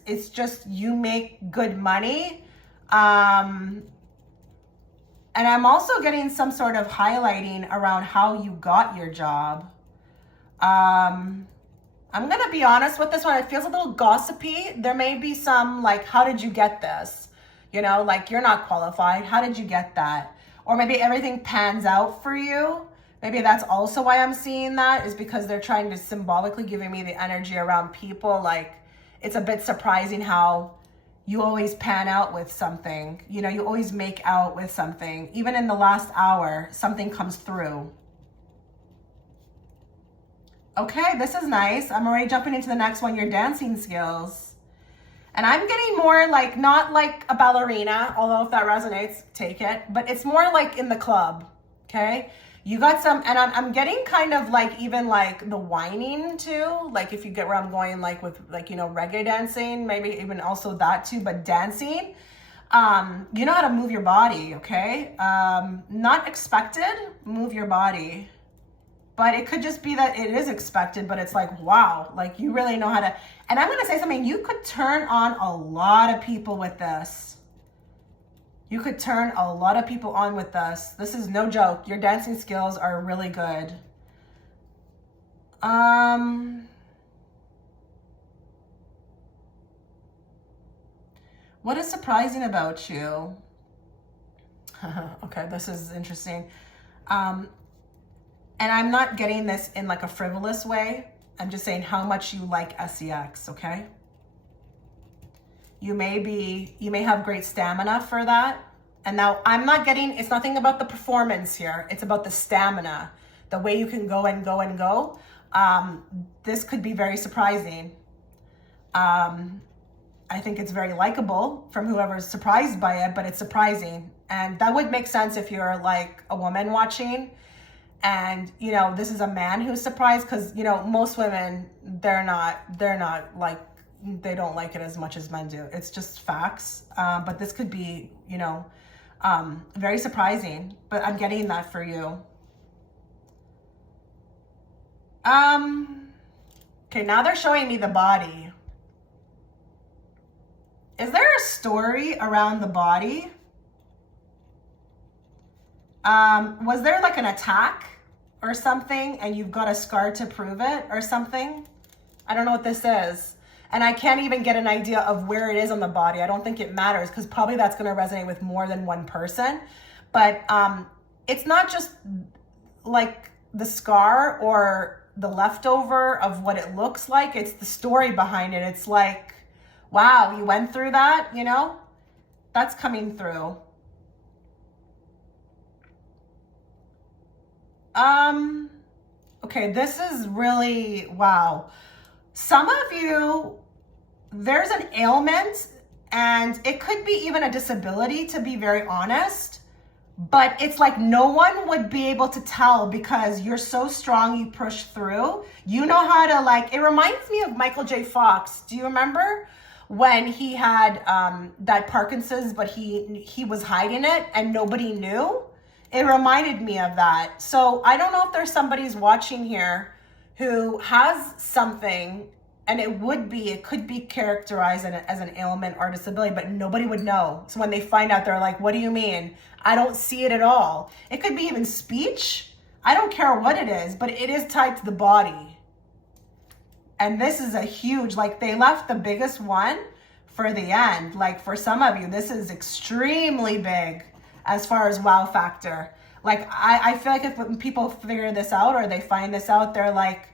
It's just you make good money. And I'm also getting some sort of highlighting around how you got your job. I'm going to be honest with this one. It feels a little gossipy. There may be some like, how did you get this? You know, like you're not qualified. How did you get that? Or maybe everything pans out for you. Maybe that's also why I'm seeing that, is because they're trying to symbolically giving me the energy around people. Like it's a bit surprising how you always pan out with something. You know, you always make out with something. Even in the last hour, something comes through. Okay, this is nice. I'm already jumping into the next one, your dancing skills. And I'm getting more like, not like a ballerina, although if that resonates, take it. But it's more like in the club, okay? You got some, and I'm getting kind of like even like the whining too. Like if you get where I'm going, like with like, you know, reggae dancing, maybe even also that too, but dancing. You know how to move your body, okay? Not expected, move your body. But it could just be that it is expected, but it's like, wow, like you really know how to, and I'm going to say something, you could turn on a lot of people with this. You could turn a lot of people on with this. This is no joke. Your dancing skills are really good. What is surprising about you? Okay, this is interesting. And I'm not getting this in like a frivolous way. I'm just saying how much you like sex, okay? You may have great stamina for that. And now I'm not getting, it's nothing about the performance here. It's about the stamina, the way you can go and go and go. This could be very surprising. I think it's very likable from whoever's surprised by it, but it's surprising. And that would make sense if you're like a woman watching. And, you know, this is a man who's surprised because, you know, most women, they're not like, they don't like it as much as men do. It's just facts. But this could be, you know, very surprising, but I'm getting that for you. Okay, now they're showing me the body. Is there a story around the body? Was there like an attack or something and you've got a scar to prove it or something? I don't know what this is. And I can't even get an idea of where it is on the body. I don't think it matters because probably that's going to resonate with more than one person. But it's not just like the scar or the leftover of what it looks like. It's the story behind it. It's like, wow, you went through that, you know? That's coming through. Okay, this is really, wow. Some of you, there's an ailment and it could be even a disability, to be very honest, but it's like no one would be able to tell because you're so strong, you push through. You know how to like, it reminds me of Michael J. Fox. Do you remember when he had that Parkinson's, but he was hiding it and nobody knew? It reminded me of that. So I don't know if there's somebody's watching here who has something, and it could be characterized as an ailment or disability, but nobody would know. So when they find out, they're like, what do you mean? I don't see it at all. It could be even speech. I don't care what it is, but it is tied to the body. And this is a huge, like they left the biggest one for the end. Like for some of you, this is extremely big as far as wow factor. Like I feel like if when people figure this out or they find this out, they're like,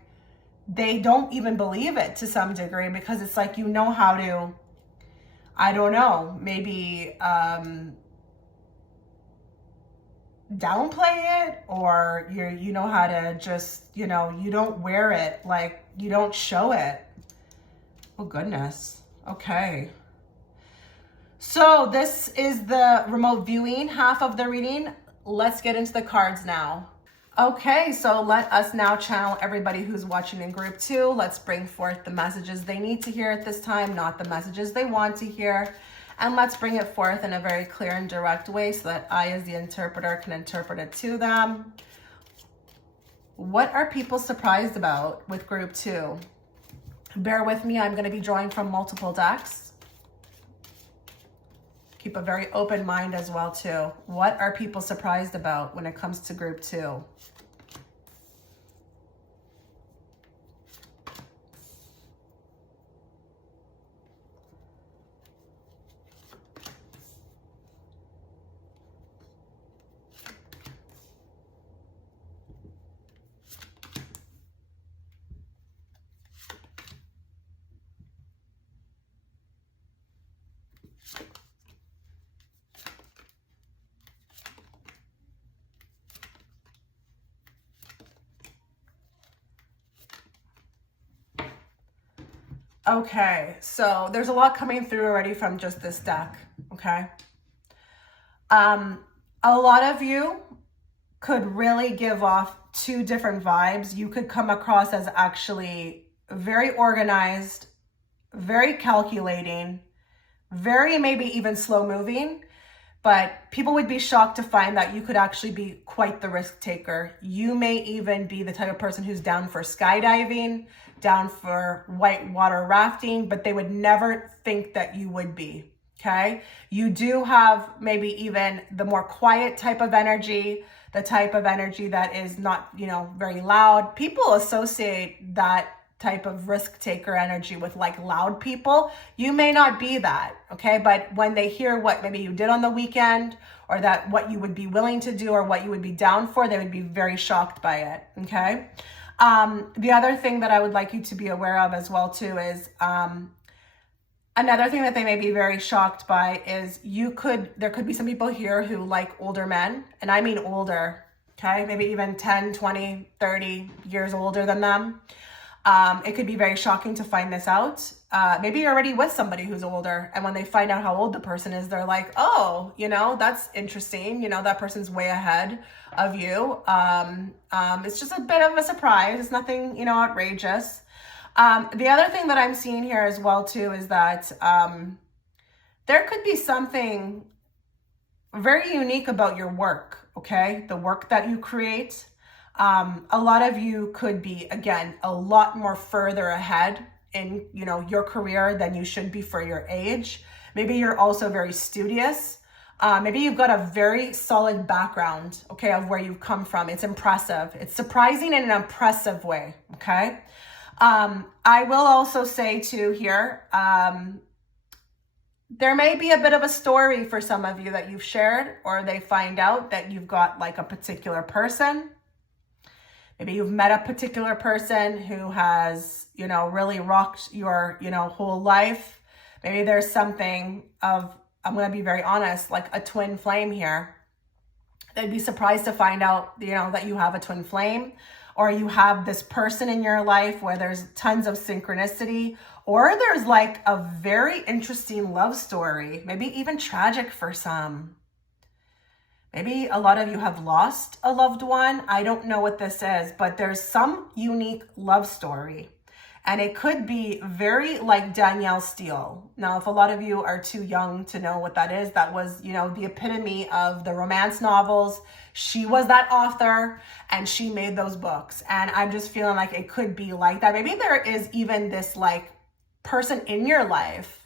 they don't even believe it to some degree because it's like, you know how to, I don't know, maybe downplay it, or you know how to just, you know, you don't wear it, like you don't show it. Oh goodness. Okay. So this is the remote viewing half of the reading. Let's get into the cards now. Okay, so let us now channel everybody who's watching in group 2. Let's bring forth the messages they need to hear at this time, not the messages they want to hear. And let's bring it forth in a very clear and direct way so that I, as the interpreter, can interpret it to them. What are people surprised about with group 2? Bear with me, I'm going to be drawing from multiple decks. Keep a very open mind as well too. What are people surprised about when it comes to group 2? Okay, so there's a lot coming through already from just this deck, okay? A lot of you could really give off two different vibes. You could come across as actually very organized, very calculating, very maybe even slow moving, but people would be shocked to find that you could actually be quite the risk taker. You may even be the type of person who's down for skydiving, down for whitewater rafting, but they would never think that you would be, okay? You do have maybe even the more quiet type of energy, the type of energy that is not, very loud. People associate that type of risk taker energy with like loud people. You may not be that, okay? But when they hear what maybe you did on the weekend, or that what you would be willing to do or what you would be down for, they would be very shocked by it, okay? The other thing that I would like you to be aware of as well too is another thing that they may be very shocked by is there could be some people here who like older men, and I mean older, okay? Maybe even 10, 20, 30 years older than them. It could be very shocking to find this out. Maybe you're already with somebody who's older, and when they find out how old the person is, they're like, oh, that's interesting. That person's way ahead of you. It's just a bit of a surprise. It's nothing, outrageous. The other thing that I'm seeing here as well too is that there could be something very unique about your work, okay? The work that you create. A lot of you could be, again, a lot more further ahead in, your career than you should be for your age. Maybe you're also very studious. Maybe you've got a very solid background, okay, of where you've come from. It's impressive. It's surprising in an impressive way, okay? I will also say too here, there may be a bit of a story for some of you that you've shared, or they find out that you've got like a particular person. Maybe you've met a particular person who has, really rocked your, whole life. Maybe there's something of, I'm going to be very honest, like a twin flame here. They'd be surprised to find out, that you have a twin flame, or you have this person in your life where there's tons of synchronicity, or there's like a very interesting love story, maybe even tragic for some. Maybe a lot of you have lost a loved one. I don't know what this is, but there's some unique love story. And it could be very like Danielle Steele. Now, if a lot of you are too young to know what that is, that was, the epitome of the romance novels. She was that author and she made those books. And I'm just feeling like it could be like that. Maybe there is even this like person in your life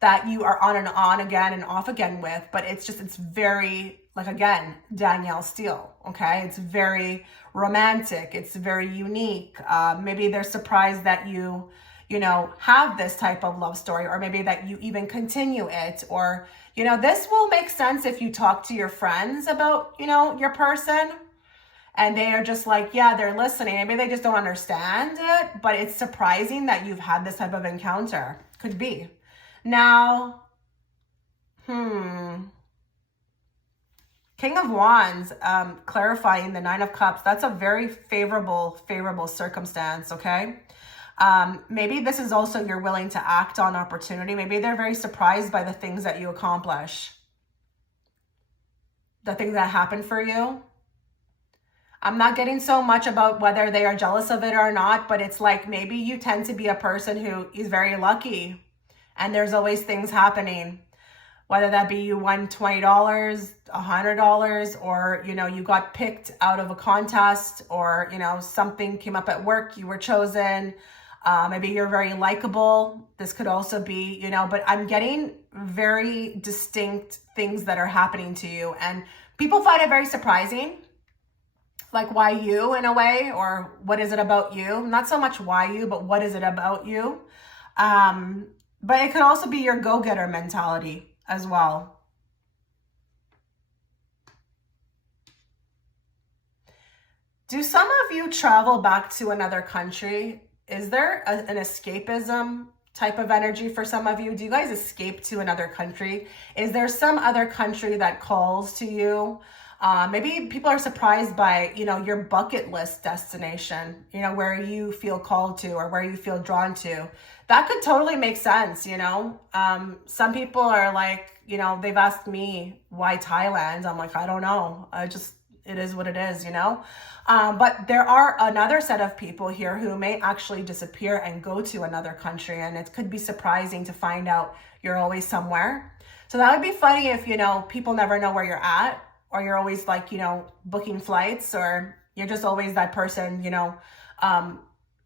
that you are on and on again and off again with, but it's very, like, again, Danielle Steele, okay? It's very romantic. It's very unique. Maybe they're surprised that you have this type of love story, or maybe that you even continue it, or, this will make sense if you talk to your friends about, your person, and they are just like, yeah, they're listening. Maybe they just don't understand it, but it's surprising that you've had this type of encounter. Could be. Now, King of Wands, clarifying the Nine of Cups, that's a very favorable circumstance, okay? Maybe this is also you're willing to act on opportunity. Maybe they're very surprised by the things that you accomplish, the things that happen for you. I'm not getting so much about whether they are jealous of it or not, but it's like maybe you tend to be a person who is very lucky and there's always things happening, whether that be you won $20, $100, or, you got picked out of a contest, or, something came up at work, you were chosen. Maybe you're very likable. This could also be, but I'm getting very distinct things that are happening to you. And people find it very surprising. Like, why you, in a way, or what is it about you? Not so much why you, but what is it about you? But it could also be your go-getter mentality as well. Do some of you travel back to another country? Is there an escapism type of energy for some of you? Do you guys escape to another country? Is there some other country that calls to you? Maybe people are surprised by, your bucket list destination, where you feel called to or where you feel drawn to. That could totally make sense. Some people are like, they've asked me why Thailand. I'm like, I don't know. It is what it is. But there are another set of people here who may actually disappear and go to another country. And it could be surprising to find out you're always somewhere. So that would be funny if, people never know where you're at, or you're always like, booking flights, or you're just always that person,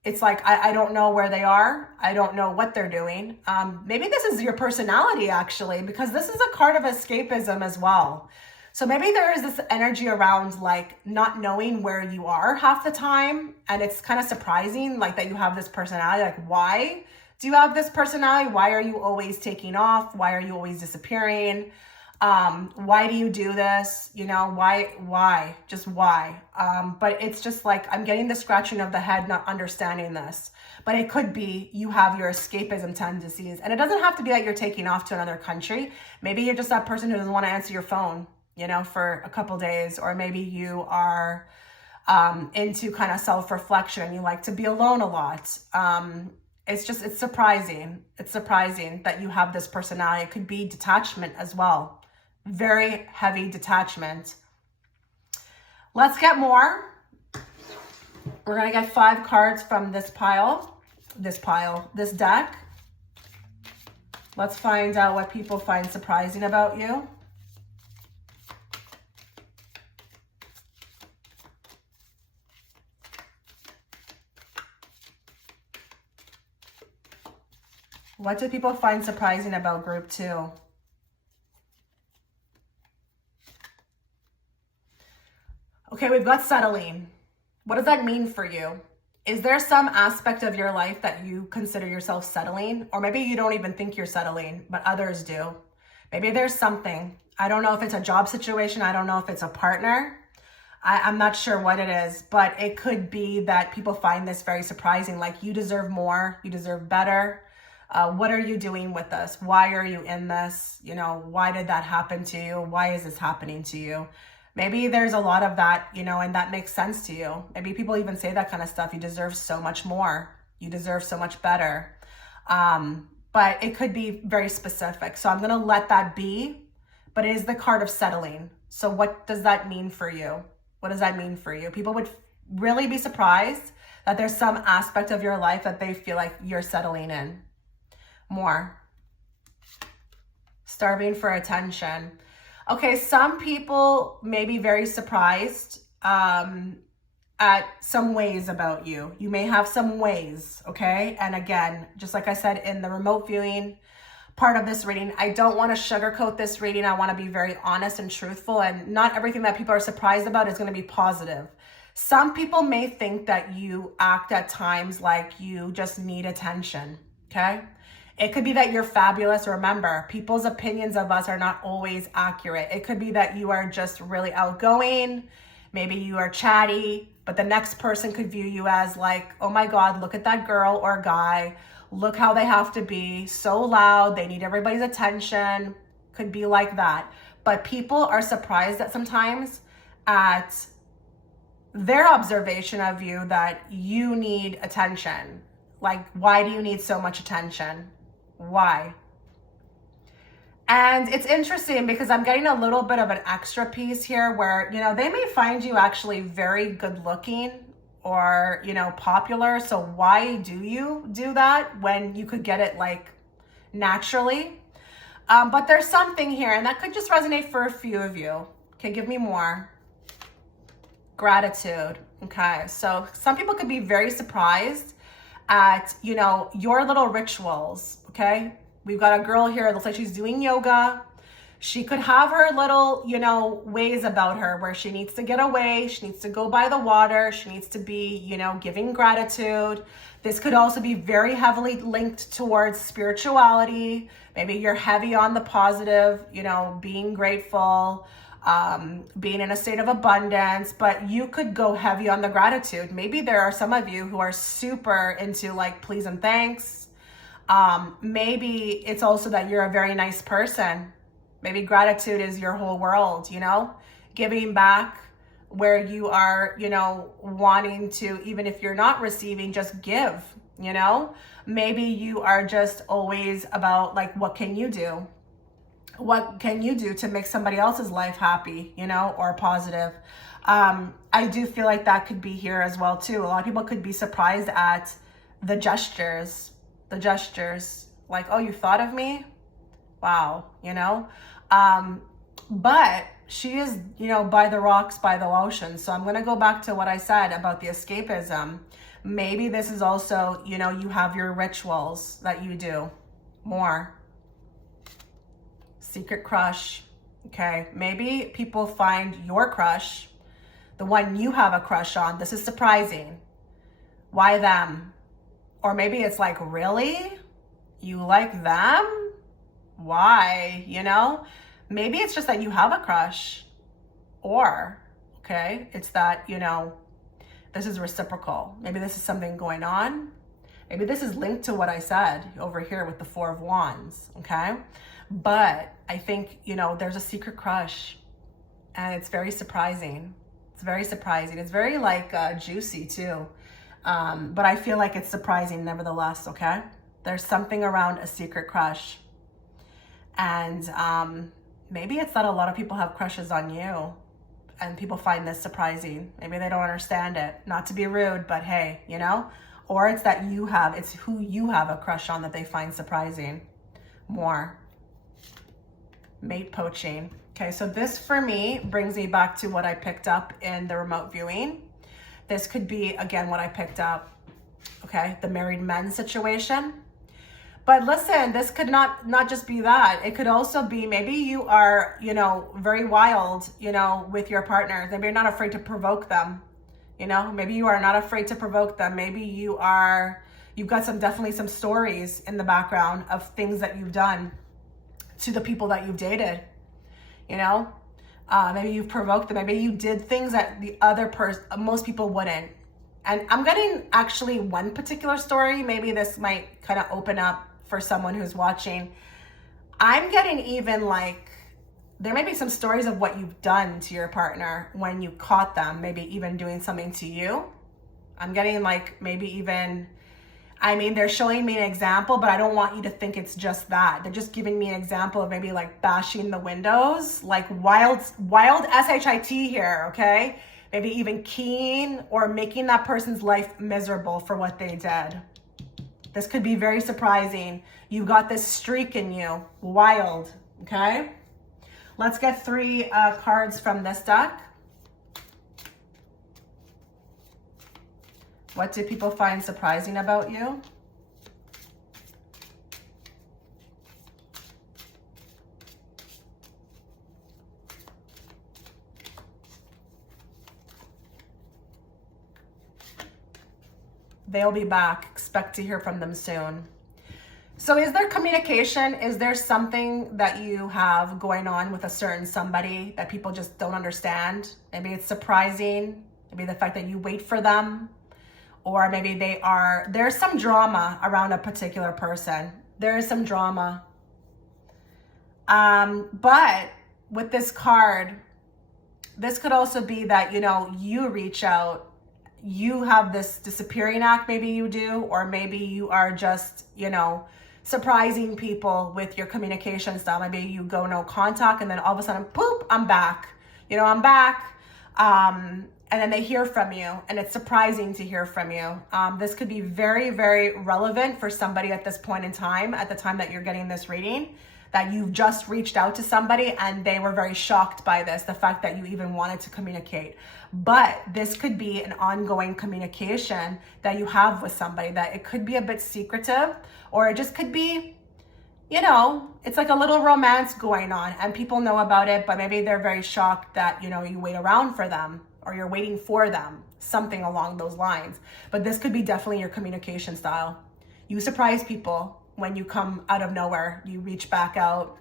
it's like, I don't know where they are. I don't know what they're doing. Maybe this is your personality actually, because this is a card of escapism as well. So maybe there is this energy around like not knowing where you are half the time. And it's kind of surprising like that you have this personality. Like, why do you have this personality? Why are you always taking off? Why are you always disappearing? Why do you do this? Why? Just why? But it's just like, I'm getting the scratching of the head, not understanding this. But it could be you have your escapism tendencies. And it doesn't have to be that you're taking off to another country. Maybe you're just that person who doesn't want to answer your phone, for a couple days. Or maybe you are into kind of self-reflection. You like to be alone a lot. It's surprising. It's surprising that you have this personality. It could be detachment as well. Very heavy detachment. Let's get more. We're going to get 5 cards from this deck. Let's find out what people find surprising about you. What do people find surprising about group 2? Okay, we've got settling. What does that mean for you? Is there some aspect of your life that you consider yourself settling? Or maybe you don't even think you're settling, but others do. Maybe there's something. I don't know if it's a job situation. I don't know if it's a partner. I'm not sure what it is, but it could be that people find this very surprising. Like, you deserve more, you deserve better. What are you doing with this? Why are you in this? Why did that happen to you? Why is this happening to you? Maybe there's a lot of that, and that makes sense to you. Maybe people even say that kind of stuff. You deserve so much more. You deserve so much better. But it could be very specific. So I'm going to let that be, but it is the card of settling. So what does that mean for you? What does that mean for you? People would really be surprised that there's some aspect of your life that they feel like you're settling in. More. Starving for attention. Okay, some people may be very surprised at some ways about you. You may have some ways, okay? And again, just like I said in the remote viewing part of this reading, I don't want to sugarcoat this reading. I want to be very honest and truthful, and not everything that people are surprised about is going to be positive. Some people may think that you act at times like you just need attention, okay? It could be that you're fabulous. Remember, people's opinions of us are not always accurate. It could be that you are just really outgoing. Maybe you are chatty, but the next person could view you as like, oh my God, look at that girl or guy. Look how they have to be so loud. They need everybody's attention. Could be like that. But people are surprised at sometimes at their observation of you that you need attention. Like, why do you need so much attention? Why? And it's interesting because I'm getting a little bit of an extra piece here where, they may find you actually very good looking or, popular. So why do you do that when you could get it like naturally? But there's something here, and that could just resonate for a few of you. Okay, give me more. Gratitude. Okay, so some people could be very surprised at, your little rituals, okay? We've got a girl here, it looks like she's doing yoga. She could have her little, ways about her where she needs to get away. She needs to go by the water. She needs to be, giving gratitude. This could also be very heavily linked towards spirituality. Maybe you're heavy on the positive, being grateful, being in a state of abundance, but you could go heavy on the gratitude. Maybe there are some of you who are super into like please and thanks. Maybe it's also that you're a very nice person. Maybe gratitude is your whole world, giving back, where you are, you know, wanting to, even if you're not receiving, just give, you know? Maybe you are just always about like, what can you do? What can you do to make somebody else's life happy, you know, or positive? I do feel like that could be here as well too. A lot of people could be surprised at the gestures, like, oh, you thought of me? Wow, you know? But she is, you know, by the rocks, by the ocean. So I'm going to go back to what I said about the escapism. Maybe this is also, you know, you have your rituals that you do more. Secret crush. Okay. Maybe people find your crush, the one you have a crush on. This is surprising. Why them? Or maybe it's like, really? You like them? Why? You know? Maybe it's just that you have a crush. Or, okay, it's that, you know, this is reciprocal. Maybe this is something going on. Maybe this is linked to what I said over here with the Four of Wands, okay? But I think, you know, there's a secret crush, and it's very surprising. It's very surprising. It's very like juicy too. But I feel like it's surprising nevertheless, okay? There's something around a secret crush. And maybe it's that a lot of people have crushes on you, and people find this surprising. Maybe they don't understand it. Not to be rude, but hey, you know? Or it's that it's who you have a crush on that they find surprising more. Mate poaching. Okay, so this for me brings me back to what I picked up in the remote viewing. This could be, again, what I picked up, okay? The married men situation. But listen, this could not just be that. It could also be maybe you are, you know, very wild, you know, with your partner. Maybe you're not afraid to provoke them, you know? Maybe you are not afraid to provoke them. Maybe you've got definitely some stories in the background of things that you've done to the people that you've dated, you know? Maybe you've provoked them. Maybe you did things that the other person, most people wouldn't. And I'm getting actually one particular story. Maybe this might kind of open up for someone who's watching. I'm getting even like, there may be some stories of what you've done to your partner when you caught them, maybe even doing something to you. I'm getting like maybe even, I mean, they're showing me an example, but I don't want you to think it's just that. They're just giving me an example of maybe like bashing the windows, like wild SHIT here, okay? Maybe even keen or making that person's life miserable for what they did. This could be very surprising. You've got this streak in you, wild, okay? Let's get 3 cards from this deck. What do people find surprising about you? They'll be back. Expect to hear from them soon. So is there communication? Is there something that you have going on with a certain somebody that people just don't understand? Maybe it's surprising. Maybe the fact that you wait for them. Or maybe there's some drama around a particular person. There is some drama. But with this card, this could also be that, you know, you reach out, you have this disappearing act, maybe you do, or maybe you are just, you know, surprising people with your communication style. Maybe you go no contact and then all of a sudden, poop, I'm back. You know, I'm back. And then they hear from you, and it's surprising to hear from you. This could be very, very relevant for somebody at this point in time, at the time that you're getting this reading, that you've just reached out to somebody and they were very shocked by this, the fact that you even wanted to communicate. But this could be an ongoing communication that you have with somebody, that it could be a bit secretive, or it just could be, you know, it's like a little romance going on and people know about it, but maybe they're very shocked that, you know, you wait around for them or you're waiting for them, something along those lines. But this could be definitely your communication style. You surprise people when you come out of nowhere, you reach back out,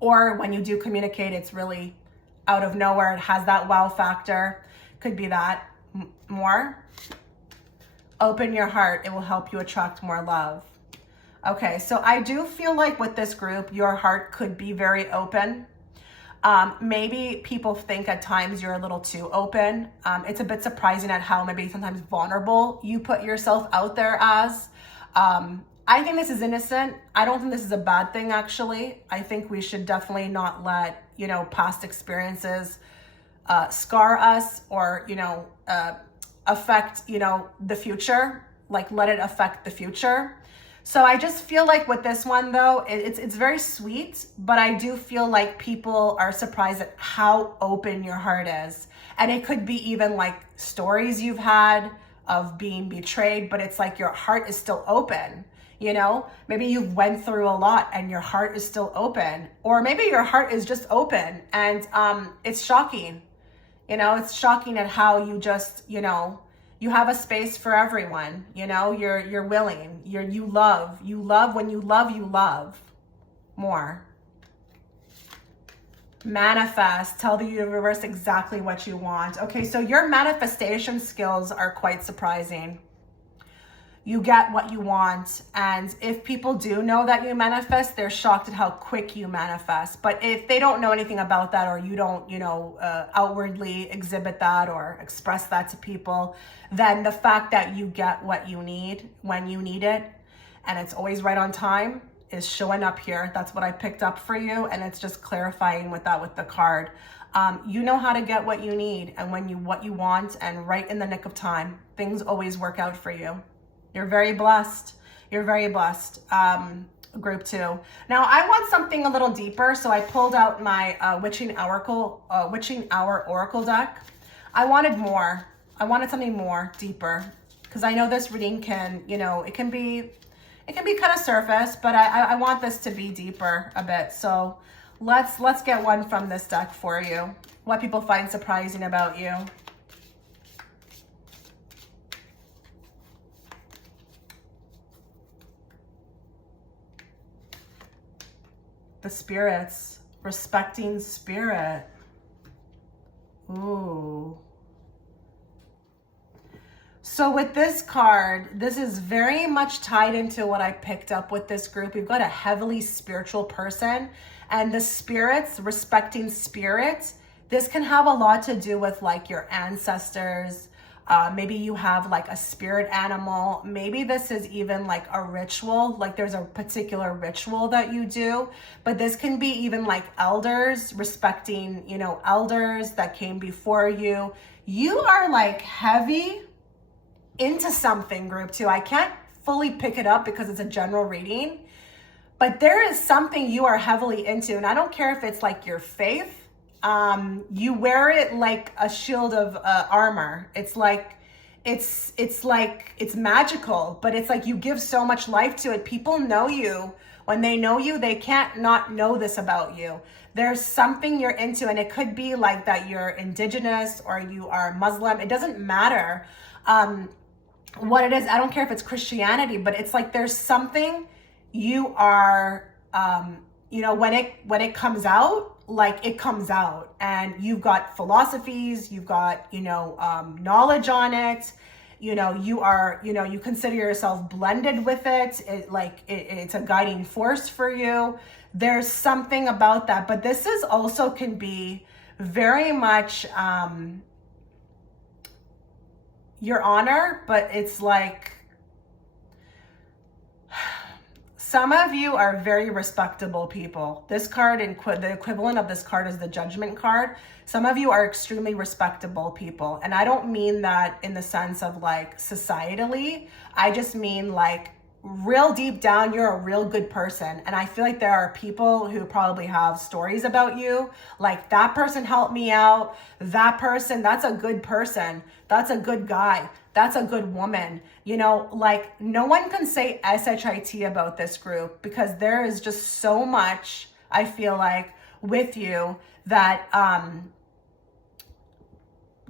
or when you do communicate, it's really out of nowhere. It has that wow factor. Could be that more. Open your heart. It will help you attract more love. Okay, so I do feel like with this group, your heart could be very open. Maybe people think at times you're a little too open. It's a bit surprising at how maybe sometimes vulnerable you put yourself out there as. I think this is innocent. I don't think this is a bad thing, actually. I think we should definitely not let, past experiences scar us or, affect, the future, like let it affect the future. So I just feel like with this one though, it's very sweet, but I do feel like people are surprised at how open your heart is. And it could be even like stories you've had of being betrayed, but it's like your heart is still open. Maybe you've went through a lot and your heart is still open, or maybe your heart is just open and it's shocking. It's shocking at how you just, you have a space for everyone. You're willing, you love when you love more. Manifest, tell the universe exactly what you want. Okay, so your manifestation skills are quite surprising. You get what you want. And if people do know that you manifest, they're shocked at how quick you manifest. But if they don't know anything about that, or you don't, outwardly exhibit that or express that to people, then the fact that you get what you need when you need it, and it's always right on time, is showing up here. That's what I picked up for you. And it's just clarifying with that with the card. You know how to get what you need and what you want, and right in the nick of time. Things always work out for you. You're very blessed. You're very blessed. Group 2. Now I want something a little deeper, so I pulled out my Witching Hour Oracle deck. I wanted more. I wanted something more deeper, because I know this reading can, it can be kind of surface, but I want this to be deeper a bit. So let's get one from this deck for you. What people find surprising about you. The spirits, respecting spirit. Ooh. So with this card, this is very much tied into what I picked up with this group. We've got a heavily spiritual person, and the spirits, respecting spirit, this can have a lot to do with like your ancestors. Maybe you have like a spirit animal. Maybe this is even like a ritual, like there's a particular ritual that you do, but this can be even like elders, respecting, elders that came before you. You are like heavy into something, group 2. I can't fully pick it up because it's a general reading, but there is something you are heavily into. And I don't care if it's like your faith. You wear it like a shield of armor. It's like, it's magical, but it's like you give so much life to it. People know you. When they know you, they can't not know this about you. There's something you're into, and it could be like that you're indigenous or you are Muslim. It doesn't matter what it is. I don't care if it's Christianity, but it's like there's something you are, when it comes out, like it comes out, and you've got philosophies, you've got, knowledge on it, you are, you consider yourself blended with it. It's a guiding force for you. There's something about that, but this is also can be very much, your honor, but it's like, some of you are very respectable people. This card, the equivalent of this card is the Judgment card. Some of you are extremely respectable people. And I don't mean that in the sense of like societally. I just mean like real deep down, you're a real good person. And I feel like there are people who probably have stories about you. Like, that person helped me out. That person, that's a good person. That's a good guy. That's a good woman. Like, no one can say SHIT about this group, because there is just so much, I feel like, with you that,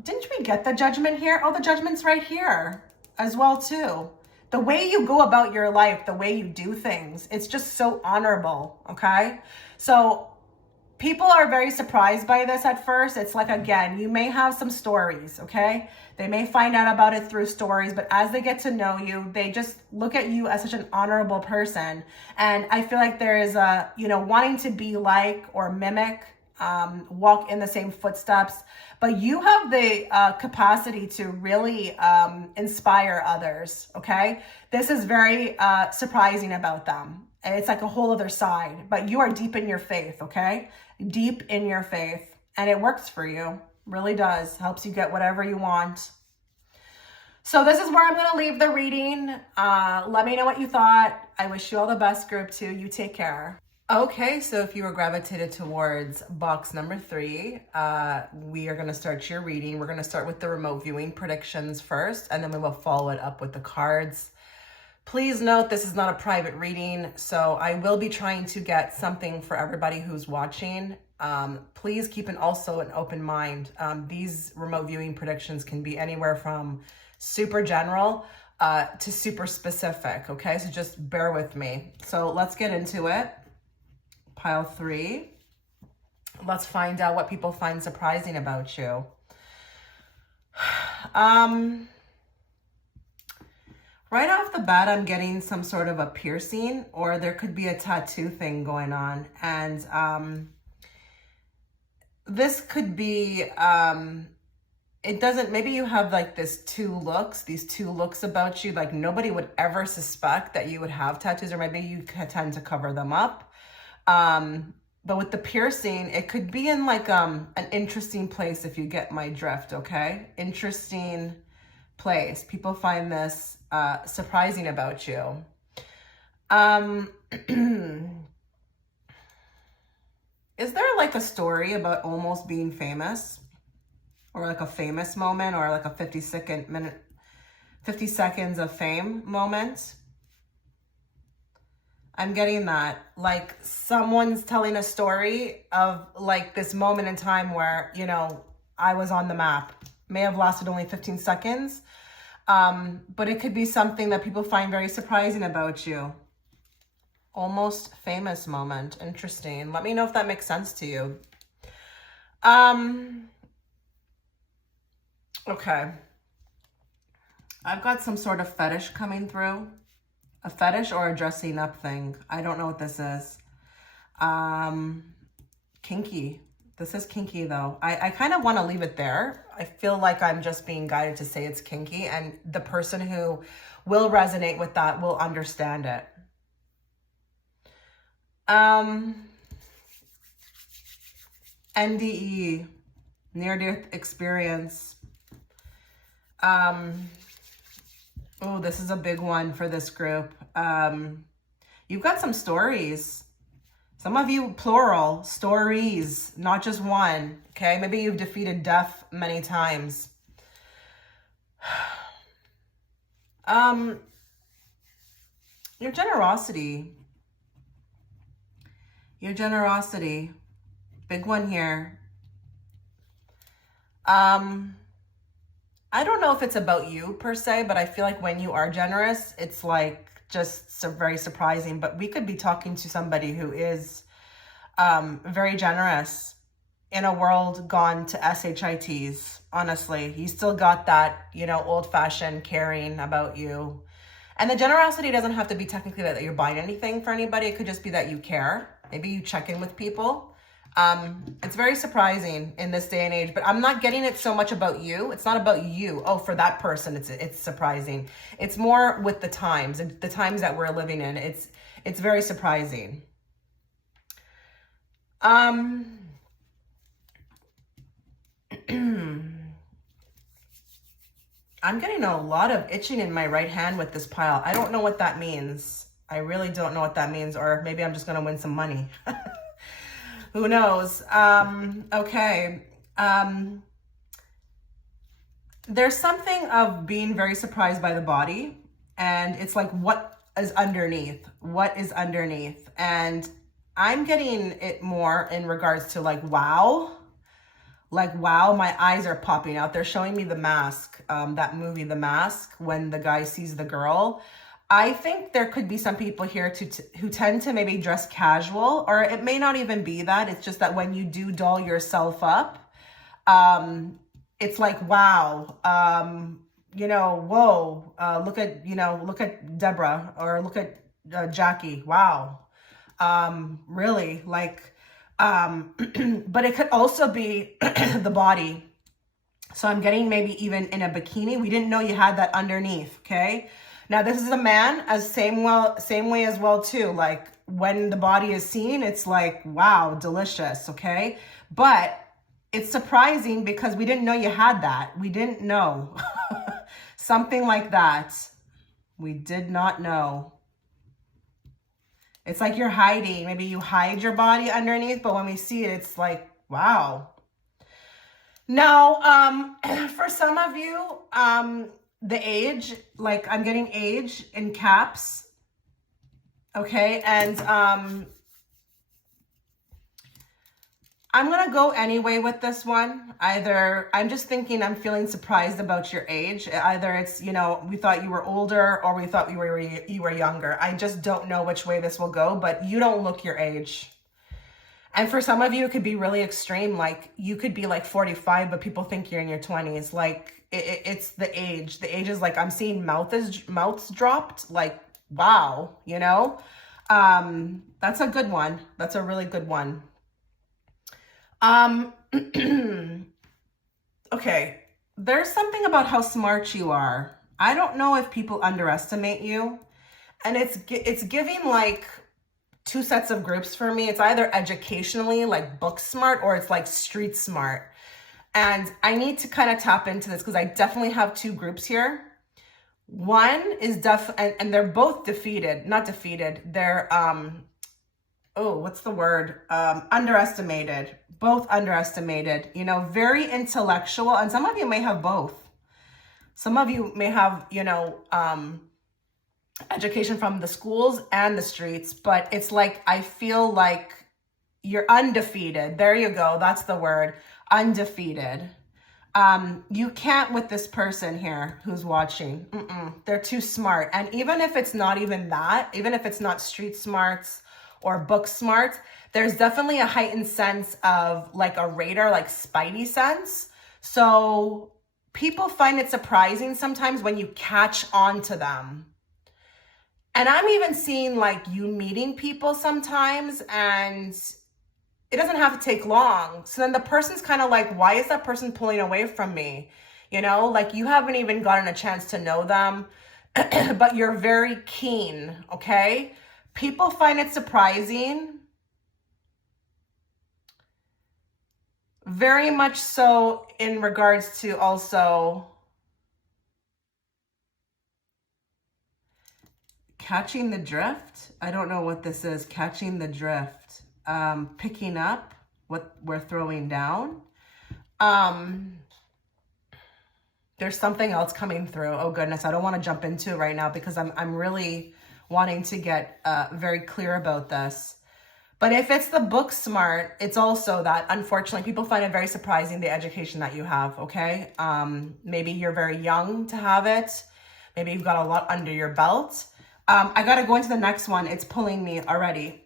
didn't we get the Judgment here? Oh, the Judgment's right here as well too. The way you go about your life, the way you do things, it's just so honorable, okay? So people are very surprised by this at first. It's like, again, you may have some stories, okay? They may find out about it through stories, but as they get to know you, they just look at you as such an honorable person. And I feel like there is a, wanting to be like or mimic walk in the same footsteps, but you have the capacity to really inspire others, okay? This is very surprising about them. And it's like a whole other side, but you are deep in your faith, okay? Deep in your faith, and it works for you. Really does. Helps you get whatever you want. So this is where I'm going to leave the reading. Let me know what you thought. I wish you all the best, group 2. You take care. Okay, so if you were gravitated towards box number 3, we are going to start your reading. We're going to start with the remote viewing predictions first, and then we will follow it up with the cards. Please note this is not a private reading, so I will be trying to get something for everybody who's watching. Please keep an open mind. These remote viewing predictions can be anywhere from super general to super specific, okay? So just bear with me. So let's get into it. Pile 3. Let's find out what people find surprising about you. Right off the bat, I'm getting some sort of a piercing, or there could be a tattoo thing going on. And this could be, it doesn't, maybe you have like these two looks about you, like nobody would ever suspect that you would have tattoos, or maybe you tend to cover them up. But with the piercing, it could be in like an interesting place, if you get my drift, okay? Interesting place. People find this surprising about you. Is there like a story about almost being famous, or like a famous moment, or like a 50 seconds of fame moment? I'm getting that, like someone's telling a story of like this moment in time where, you know, I was on the map. May have lasted only 15 seconds, but it could be something that people find very surprising about you. Almost famous moment. Interesting. Let me know if that makes sense to you. Okay. I've got some sort of fetish coming through. A fetish or a dressing up thing. I don't know what this is. Kinky. This is kinky though. I kind of want to leave it there. I feel like I'm just being guided to say it's kinky, and the person who will resonate with that will understand it. NDE, near-death experience. Oh, this is a big one for this group. You've got some stories. Some of you, plural, stories, not just one, okay? Maybe you've defeated death many times. Your generosity. Your generosity. Big one here. I don't know if it's about you per se, but I feel like when you are generous, it's like just so very surprising. But we could be talking to somebody who is very generous in a world gone to SHITs, honestly. You still got that, you know, old-fashioned caring about you. And the generosity doesn't have to be technically that you're buying anything for anybody. It could just be that you care. Maybe you check in with people. It's very surprising in this day and age, but I'm not getting it so much about you. It's not about you. Oh, for that person, it's surprising. It's more with the times that we're living in. It's very surprising. I'm getting a lot of itching in my right hand with this pile. I don't know what that means. I really don't know what that means, or maybe I'm just going to win some money. Who knows? Okay. There's something of being very surprised by the body, and it's like, what is underneath? What is underneath? And I'm getting it more in regards to like, wow. Like, wow, my eyes are popping out. They're showing me The Mask, that movie, The Mask, when the guy sees the girl. I think there could be some people here who tend to maybe dress casual, or it may not even be that. It's just that when you do doll yourself up, it's like, wow, you know, whoa, look at Deborah, or look at Jackie. Wow. Really, like, But it could also be the body. So I'm getting maybe even in a bikini. We didn't know you had that underneath, okay? Now this is a man, as same way as well too. Like when the body is seen, it's like, wow, delicious, okay? But it's surprising because we didn't know you had that. We didn't know. Something like that. We did not know. It's like you're hiding. Maybe you hide your body underneath, but when we see it, it's like, wow. Now, for some of you, the age, like I'm getting age in caps, okay? And I'm going to go anyway with this one. Either I'm just thinking I'm feeling surprised about your age. Either it's, you know, we thought you were older or we thought you were younger. I just don't know which way this will go, but you don't look your age. And for some of you, it could be really extreme. Like you could be like 45, but people think you're in your 20s. Like it's the age. The age is like, I'm seeing mouths dropped. Like, wow, you know? That's a good one. That's a really good one. Okay. There's something about how smart you are. I don't know if people underestimate you. And it's giving like two sets of groups for me. It's either educationally, like book smart, or it's like street smart. And I need to kind of tap into this because I definitely have two groups here. One is and they're both defeated, not defeated. They're, oh, what's the word? Underestimated, both underestimated, you know, very intellectual. And some of you may have both. Some of you may have, you know, education from the schools and the streets, but it's like, I feel like you're undefeated. There you go. That's the word. Undefeated. You can't with this person here who's watching. They're too smart. And even if it's not even that, even if it's not street smarts or book smarts, there's definitely a heightened sense of like a radar, like spidey sense. So people find it surprising sometimes when you catch on to them. And I'm even seeing like you meeting people sometimes, and it doesn't have to take long. So then the person's kind of like, why is that person pulling away from me? You know, like you haven't even gotten a chance to know them, but you're very keen, okay? People find it surprising. Very much so in regards to also catching the drift. I don't know what this is. Catching the drift. Picking up what we're throwing down. There's something else coming through. Oh goodness, I don't want to jump into it right now because I'm really wanting to get very clear about this. But if it's the book smart, it's also that, unfortunately, people find it very surprising, the education that you have, okay? Maybe you're very young to have it. Maybe you've got a lot under your belt. I got to go into the next one. It's pulling me already.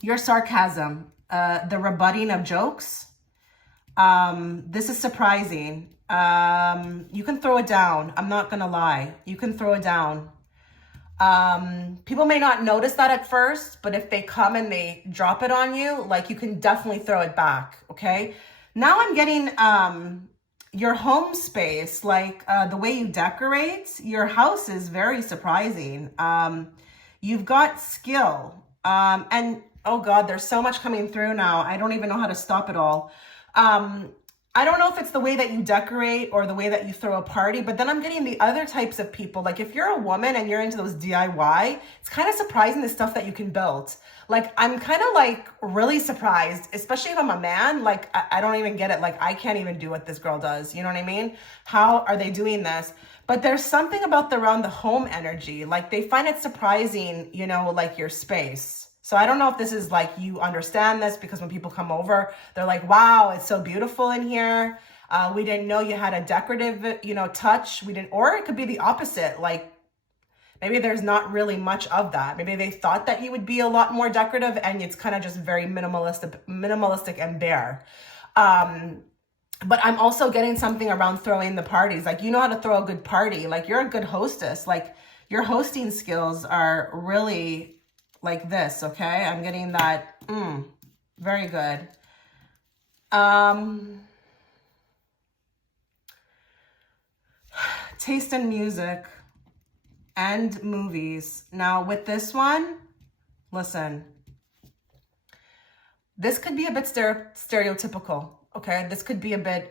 Your sarcasm, the rebutting of jokes. This is surprising. You can throw it down. I'm not going to lie. You can throw it down. People may not notice that at first, but if they come and they drop it on you, like you can definitely throw it back. Okay. Now I'm getting, your home space, like the way you decorate your house is very surprising. You've got skill. And oh God, there's so much coming through now. I don't even know how to stop it all. I don't know if it's the way that you decorate or the way that you throw a party, but then I'm getting the other types of people. Like if you're a woman and you're into those DIY, it's kind of surprising the stuff that you can build. Like I'm kind of like really surprised, especially if I'm a man. Like I don't even get it. Like I can't even do what this girl does. You know what I mean? How are they doing this? But there's something about around the home energy. Like they find it surprising, you know, like your space. So I don't know if this is like, you understand this because when people come over, they're like, wow, it's so beautiful in here. We didn't know you had a decorative, you know, touch. We didn't, or it could be the opposite. Like maybe there's not really much of that. Maybe they thought that you would be a lot more decorative and it's kind of just very minimalistic and bare. But I'm also getting something around throwing the parties. Like, you know how to throw a good party. Like you're a good hostess. Like your hosting skills are really like this, okay? I'm getting that, Very good. Taste in music and movies. Now with this one, listen, this could be a bit stereotypical. Okay, this could be a bit,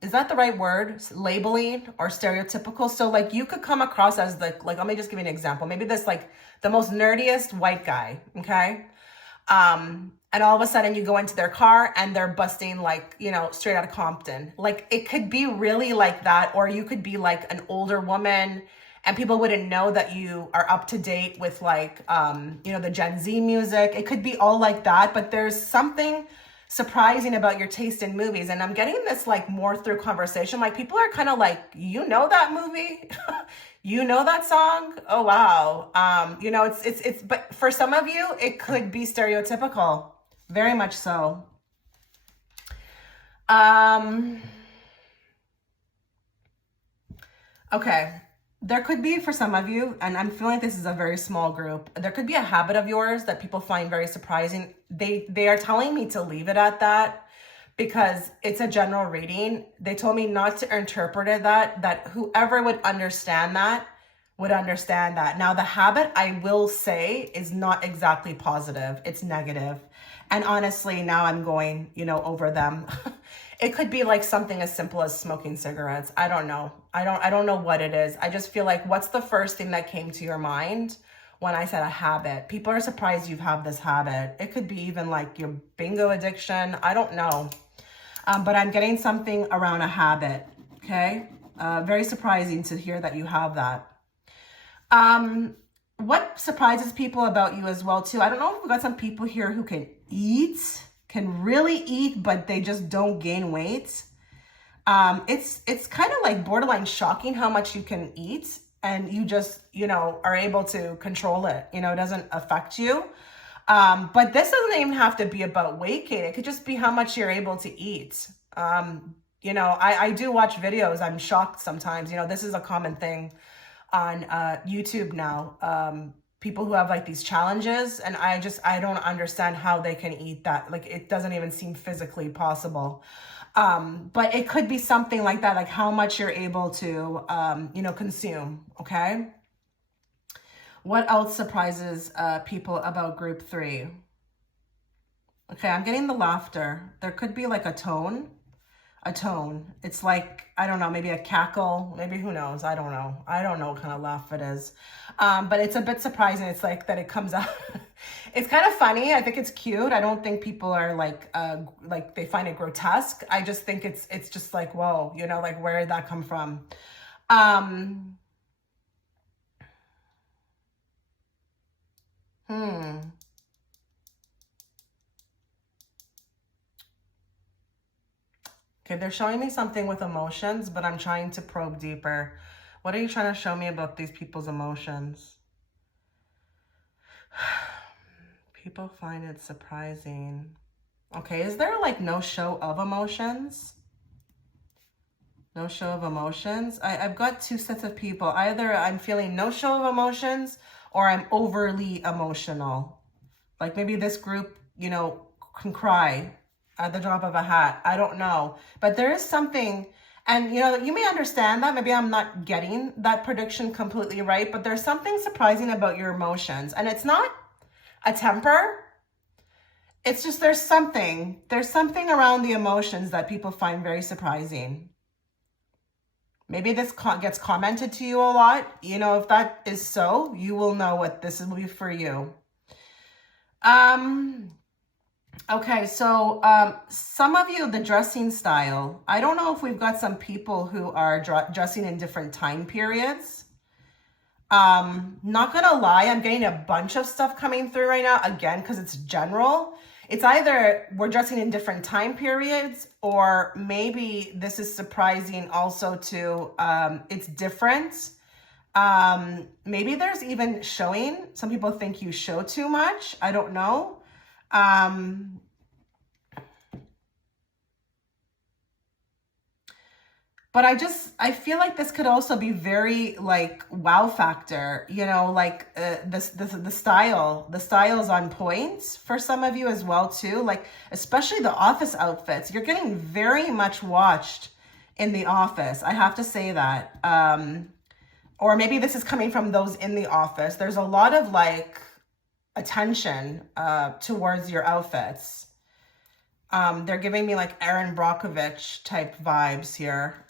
is that the right word? Labeling or stereotypical? So like you could come across as like, let me just give you an example. Maybe this like the most nerdiest white guy, okay? And all of a sudden you go into their car and they're busting like, you know, straight out of Compton. Like it could be really like that, or you could be like an older woman and people wouldn't know that you are up to date with like, you know, the Gen Z music. It could be all like that, but there's something surprising about your taste in movies. And I'm getting this like more through conversation. Like people are kind of like, you know that movie? You know that song? Oh, wow. You know, it's, but for some of you, it could be stereotypical. Very much so. Okay. There could be for some of you, and I'm feeling like this is a very small group, there could be a habit of yours that people find very surprising. They are telling me to leave it at that because it's a general reading. They told me not to interpret it that whoever would understand that would understand that. Now, the habit, I will say, is not exactly positive. It's negative. And honestly, now I'm going, you know, over them. It could be like something as simple as smoking cigarettes. I don't know. I don't know what it is. I just feel like, what's the first thing that came to your mind when I said a habit? People are surprised you have this habit. It could be even like your bingo addiction. I don't know. But I'm getting something around a habit. Okay. Very surprising to hear that you have that. What surprises people about you as well too? I don't know if we've got some people here who can really eat, but they just don't gain weight. It's kind of like borderline shocking how much you can eat and you just, you know, are able to control it. You know, it doesn't affect you. But this doesn't even have to be about weight gain. It could just be how much you're able to eat. You know, I do watch videos. I'm shocked sometimes. You know, this is a common thing on YouTube now. People who have like these challenges, and I don't understand how they can eat that. Like it doesn't even seem physically possible. But it could be something like that, like how much you're able to, you know, consume. Okay. What else surprises people about group 3? Okay, I'm getting the laughter. There could be like a tone. It's like, I don't know, maybe a cackle, maybe who knows? I don't know. I don't know what kind of laugh it is. But it's a bit surprising. It's like that it comes out. It's kind of funny. I think it's cute. I don't think people are like they find it grotesque. I just think it's just like, whoa, you know, like where did that come from? Okay, they're showing me something with emotions, but I'm trying to probe deeper. What are you trying to show me about these people's emotions? People find it surprising. Okay, is there like no show of emotions? No show of emotions? I've got two sets of people. Either I'm feeling no show of emotions or I'm overly emotional. Like maybe this group, you know, can cry at the drop of a hat. I don't know. But there is something, and you know, you may understand that. Maybe I'm not getting that prediction completely right, but there's something surprising about your emotions. And it's not a temper. It's just there's something around the emotions that people find very surprising. Maybe this gets commented to you a lot. You know, if that is so, you will know what this will be for you. Okay, so some of you, the dressing style, I don't know if we've got some people who are dressing in different time periods. Not gonna lie, I'm getting a bunch of stuff coming through right now, again, because it's general. It's either we're dressing in different time periods, or maybe this is surprising also to, it's different. Maybe there's even showing. Some people think you show too much. I don't know. But I feel like this could also be very like wow factor, you know, like the style's on point for some of you as well too. Like, especially the office outfits, you're getting very much watched in the office. I have to say that. Or maybe this is coming from those in the office. There's a lot of like attention towards your outfits. They're giving me like Erin Brockovich type vibes here.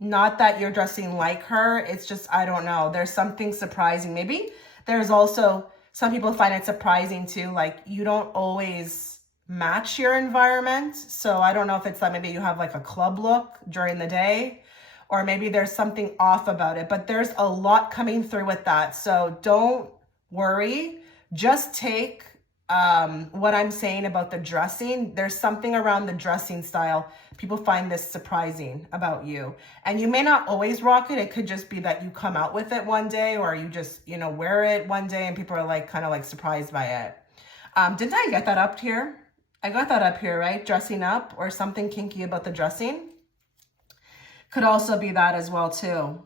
Not that you're dressing like her. It's just, I don't know. There's something surprising. Maybe there's also, some people find it surprising too. Like, you don't always match your environment. So I don't know if it's that maybe you have like a club look during the day, or maybe there's something off about it, but there's a lot coming through with that. So don't worry. Just take what I'm saying about the dressing. There's something around the dressing style. People find this surprising about you, and you may not always rock it. It could just be that you come out with it one day, or you just, you know, wear it one day and people are like kind of like surprised by it. Didn't I get that up here? I got that up here, right? Dressing up, or something kinky about the dressing. Could also be that as well too.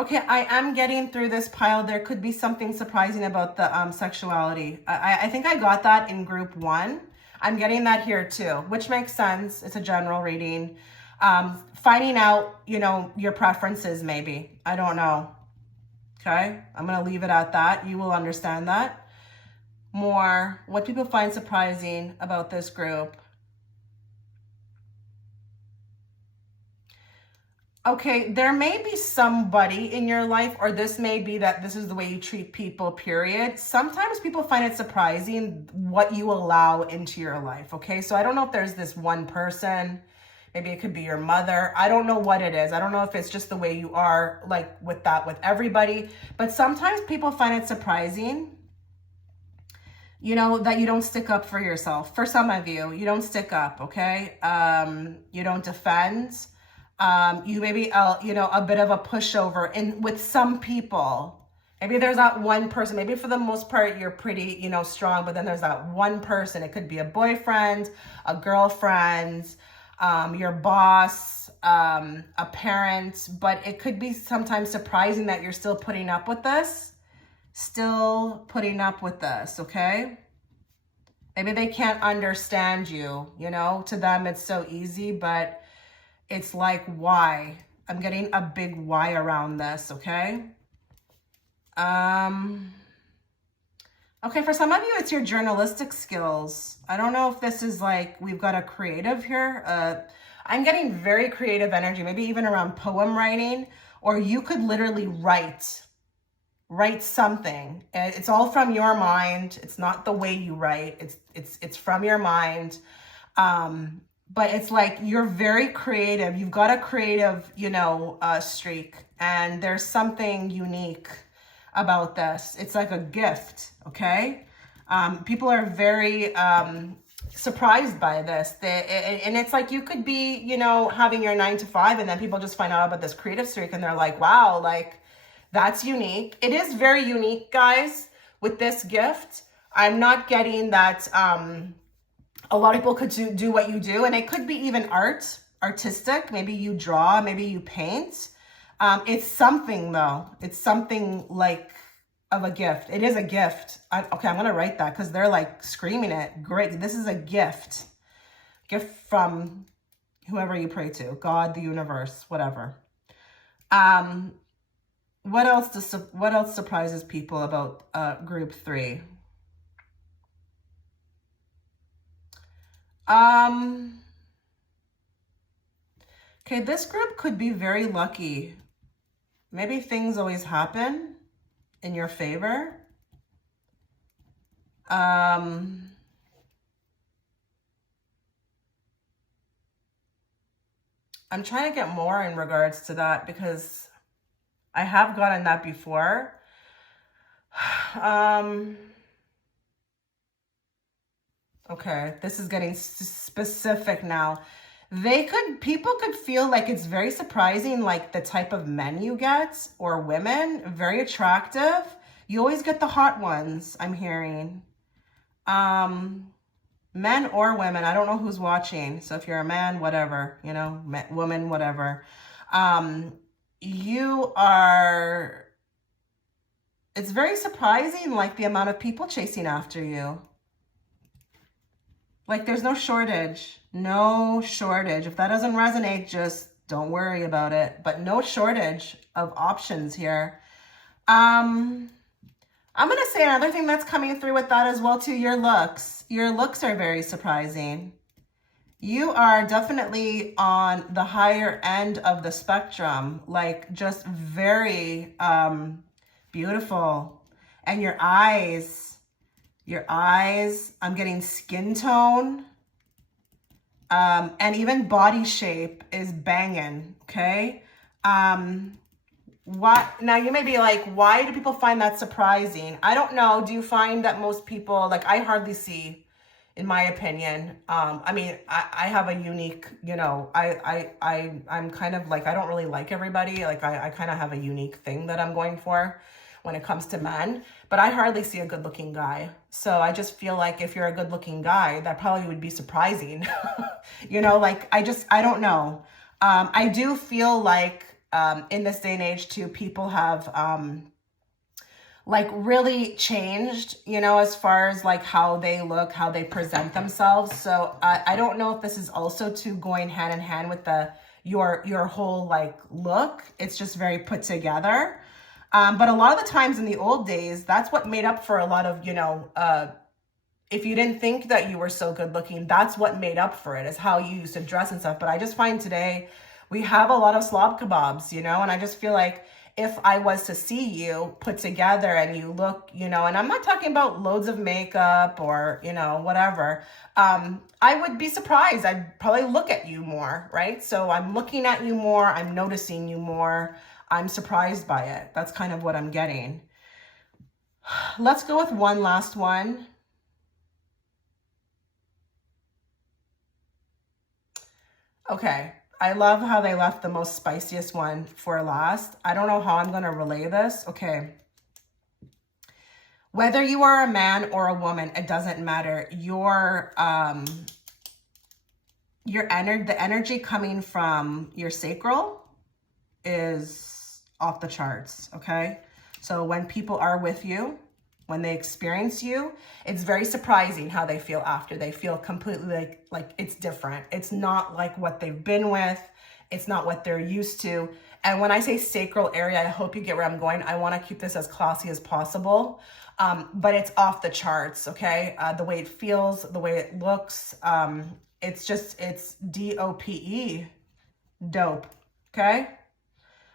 Okay, I am getting through this pile. There could be something surprising about the sexuality. I think I got that in group 1. I'm getting that here too, which makes sense. It's a general reading. Finding out, you know, your preferences maybe. I don't know. Okay, I'm going to leave it at that. You will understand that. More, what people find surprising about this group. Okay, there may be somebody in your life, or this may be that this is the way you treat people, period. Sometimes people find it surprising what you allow into your life, okay? So I don't know if there's this one person, maybe it could be your mother. I don't know what it is. I don't know if it's just the way you are, like with that, with everybody. But sometimes people find it surprising, you know, that you don't stick up for yourself. For some of you, you don't stick up, okay? You don't defend. You maybe, you know, a bit of a pushover in with some people. Maybe there's that one person, maybe for the most part, you're pretty, you know, strong, but then there's that one person. It could be a boyfriend, a girlfriend, your boss, a parent, but it could be sometimes surprising that you're still putting up with this, okay? Maybe they can't understand you, you know, to them it's so easy, but it's like, why? I'm getting a big why around this, okay? Okay, for some of you, it's your journalistic skills. I don't know if this is like, we've got a creative here. I'm getting very creative energy, maybe even around poem writing, or you could literally write something. It's all from your mind. It's not the way you write. It's from your mind. But it's like, you're very creative. You've got a creative, you know, streak, and there's something unique about this. It's like a gift, okay? People are very surprised by this. And it's like, you could be, you know, having your 9 to 5, and then people just find out about this creative streak, and they're like, wow, like, that's unique. It is very unique, guys, with this gift. I'm not getting that a lot of people could do what you do, and it could be even artistic. Maybe you draw, maybe you paint. It's something though. It's something like of a gift. It is a gift. Okay, I'm going to write that because they're like screaming it. Great. This is a gift. Gift from whoever you pray to, God, the universe, whatever. What else surprises people about group 3? Okay, this group could be very lucky. Maybe things always happen in your favor. I'm trying to get more in regards to that because I have gotten that before. Okay, this is getting specific now. People could feel like it's very surprising, like the type of men you get, or women, very attractive. You always get the hot ones, I'm hearing. Men or women. I don't know who's watching. So if you're a man, whatever, woman, whatever. You are, it's very surprising, like the amount of people chasing after you. Like there's no shortage. No shortage. If that doesn't resonate, just don't worry about it. But no shortage of options here. I'm going to say another thing that's coming through with that as well too, your looks. Your looks are very surprising. You are definitely on the higher end of the spectrum, like just very beautiful. And your eyes, I'm getting skin tone, and even body shape is banging, okay? What now, you may be like, why do people find that surprising? I don't know. Do you find that most people, like, I hardly see, in my opinion, I mean, I have a unique, I'm kind of like, I don't really like everybody. Like I kind of have a unique thing that I'm going for when it comes to men, but I hardly see a good looking guy. So I just feel like if you're a good looking guy, that probably would be surprising. Like I don't know. I do feel like in this day and age too, people have like really changed, as far as like how they look, how they present themselves. So I don't know if this is also too going hand in hand with your whole like look. It's just very put together. But a lot of the times in the old days, that's what made up for a lot of, if you didn't think that you were so good looking, that's what made up for it, is how you used to dress and stuff. But I just find today we have a lot of slob kebabs, and I just feel like if I was to see you put together and you look, and I'm not talking about loads of makeup or, whatever, I would be surprised. I'd probably look at you more, right? So I'm looking at you more. I'm noticing you more. I'm surprised by it. That's kind of what I'm getting. Let's go with one last one. Okay. I love how they left the most spiciest one for last. I don't know how I'm going to relay this. Okay. Whether you are a man or a woman, it doesn't matter. The energy coming from your sacral is off the charts, okay? So when people are with you, when they experience you, it's very surprising how they feel after. They feel completely like it's different. It's not like what they've been with. It's not what they're used to. And when I say sacral area, I hope you get where I'm going. I want to keep this as classy as possible, but it's off the charts, okay? The way it feels, the way it looks, it's DOPE, dope, okay?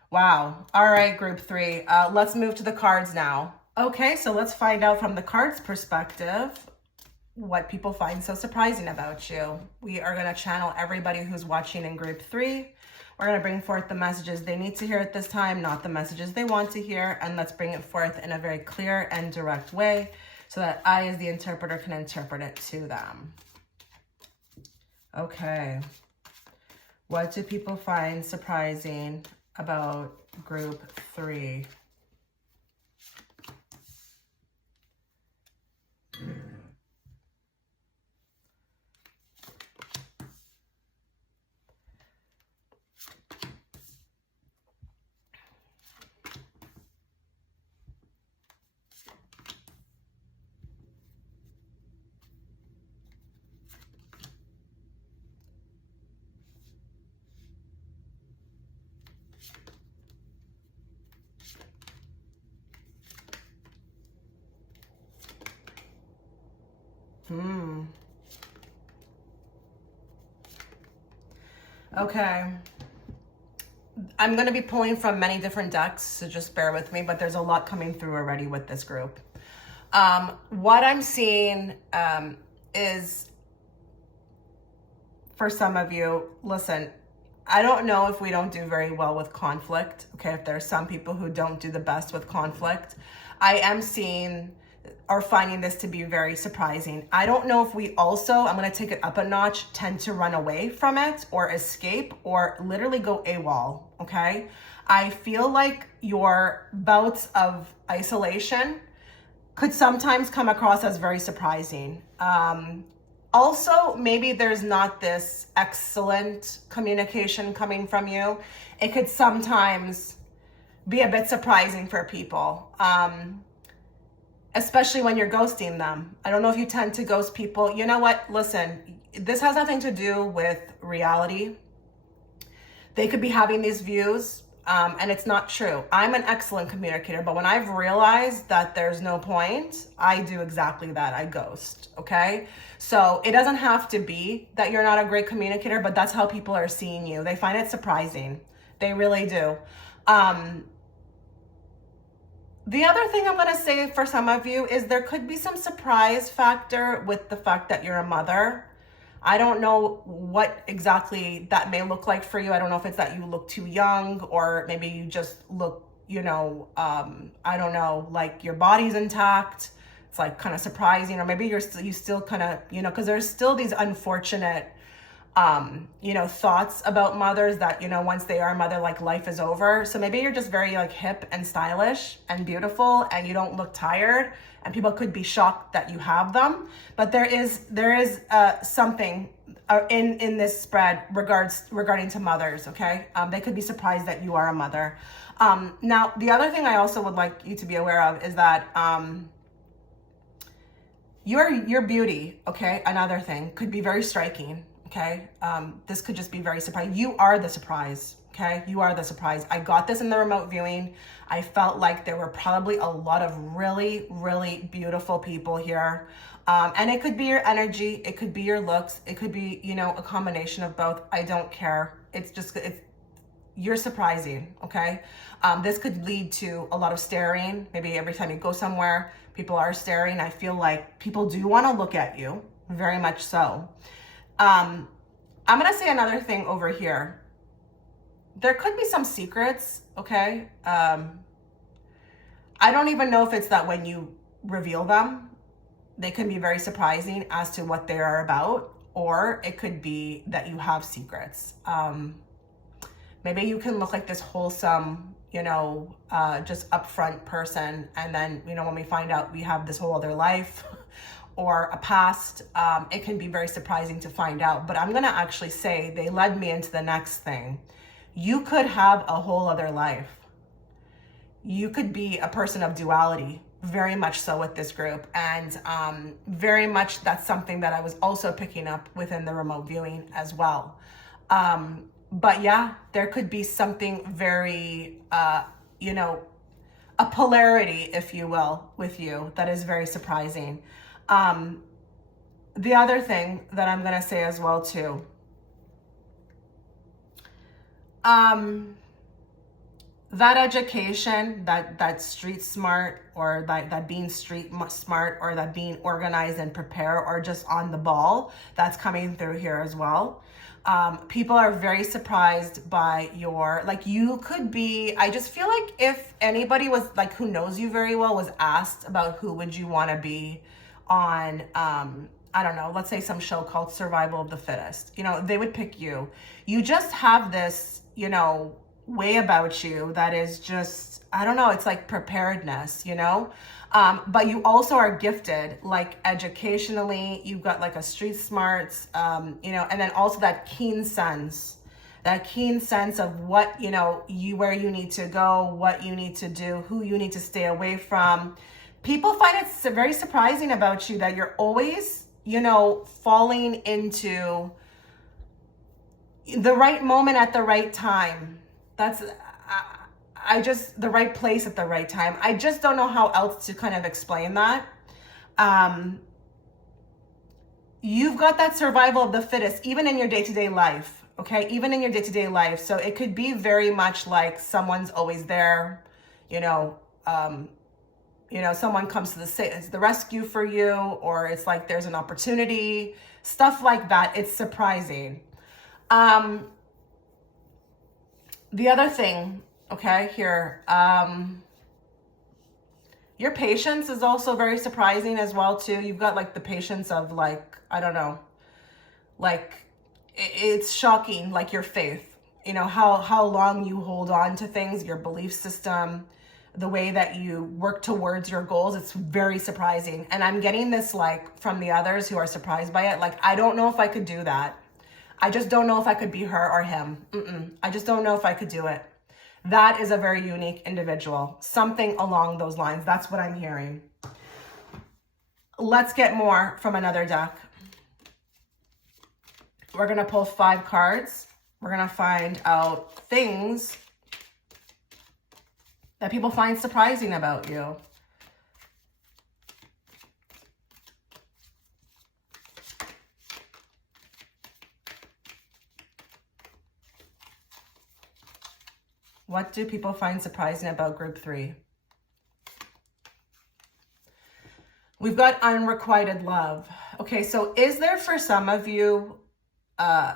Wow. All right, group 3. Let's move to the cards now. Okay, so let's find out from the cards perspective what people find so surprising about you. We are going to channel everybody who's watching in group 3. We're going to bring forth the messages they need to hear at this time, not the messages they want to hear. And let's bring it forth in a very clear and direct way so that I, as the interpreter, can interpret it to them. Okay. What do people find surprising about group 3? Okay. I'm going to be pulling from many different decks, so just bear with me, but there's a lot coming through already with this group. What I'm seeing is, for some of you, listen, I don't know if we don't do very well with conflict, okay? If there are some people who don't do the best with conflict, I am seeing or finding this to be very surprising. I don't know if we also, I'm going to take it up a notch, tend to run away from it or escape or literally go AWOL, okay? I feel like your bouts of isolation could sometimes come across as very surprising. Also, maybe there's not this excellent communication coming from you. It could sometimes be a bit surprising for people, especially when you're ghosting them. I don't know if you tend to ghost people. You know what? Listen, this has nothing to do with reality. They could be having these views, and it's not true. I'm an excellent communicator, but when I've realized that there's no point, I do exactly that. I ghost, okay? So it doesn't have to be that you're not a great communicator, but that's how people are seeing you. They find it surprising. They really do. The other thing I'm going to say for some of you is there could be some surprise factor with the fact that you're a mother. I don't know what exactly that may look like for you. I don't know if it's that you look too young, or maybe you just look, I don't know, like your body's intact. It's like kind of surprising, or maybe you still kind of, because there's still these unfortunate, thoughts about mothers that, once they are a mother, like life is over. So maybe you're just very like hip and stylish and beautiful, and you don't look tired, and people could be shocked that you have them. But there is something in this spread regarding to mothers. Okay, they could be surprised that you are a mother. Now, the other thing I also would like you to be aware of is that your beauty, okay, another thing, could be very striking. Okay, this could just be very surprising. You are the surprise. Okay, you are the surprise. I got this in the remote viewing. I felt like there were probably a lot of really, really beautiful people here. And it could be your energy. It could be your looks. It could be, a combination of both. I don't care. You're surprising, okay? This could lead to a lot of staring. Maybe every time you go somewhere, people are staring. I feel like people do want to look at you, very much so. I'm going to say another thing over here. There could be some secrets, okay? I don't even know if it's that when you reveal them, they can be very surprising as to what they are about, or it could be that you have secrets. Maybe you can look like this wholesome, just upfront person, and then, when we find out we have this whole other life or a past, it can be very surprising to find out. But I'm going to actually say they led me into the next thing. You could have a whole other life. You could be a person of duality, very much so with this group. And very much that's something that I was also picking up within the remote viewing as well. But yeah, there could be something very, a polarity, if you will, with you that is very surprising. The other thing that I'm going to say as well too, that education, that street smart, or that being street smart, or that being organized and prepared, or just on the ball, that's coming through here as well. People are very surprised by you could be, I just feel like if anybody was like, who knows you very well, was asked about who would you want to be on, I don't know, let's say some show called Survival of the Fittest, they would pick you. You just have this, way about you that is just, I don't know, it's like preparedness, but you also are gifted, like educationally, you've got like a street smarts, and then also that keen sense of what, where you need to go, what you need to do, who you need to stay away from. People find it very surprising about you that you're always, falling into the right moment at the right time. That's, the right place at the right time. I just don't know how else to kind of explain that. You've got that survival of the fittest, even in your day-to-day life, okay? Even in your day-to-day life. So it could be very much like someone's always there, someone comes to the rescue for you, or it's like there's an opportunity, stuff like that. It's surprising. The other thing, okay, here, your patience is also very surprising as well too. You've got like the patience of like, I don't know, like it's shocking, like your faith, how long you hold on to things, your belief system, the way that you work towards your goals. It's very surprising. And I'm getting this like from the others who are surprised by it. Like, I don't know if I could do that. I just don't know if I could be her or him. I just don't know if I could do it. That is a very unique individual. Something along those lines. That's what I'm hearing. Let's get more from another deck. We're going to pull 5 cards. We're going to find out things that people find surprising about you. What do people find surprising about group 3? We've got unrequited love. Okay, so is there for some of you a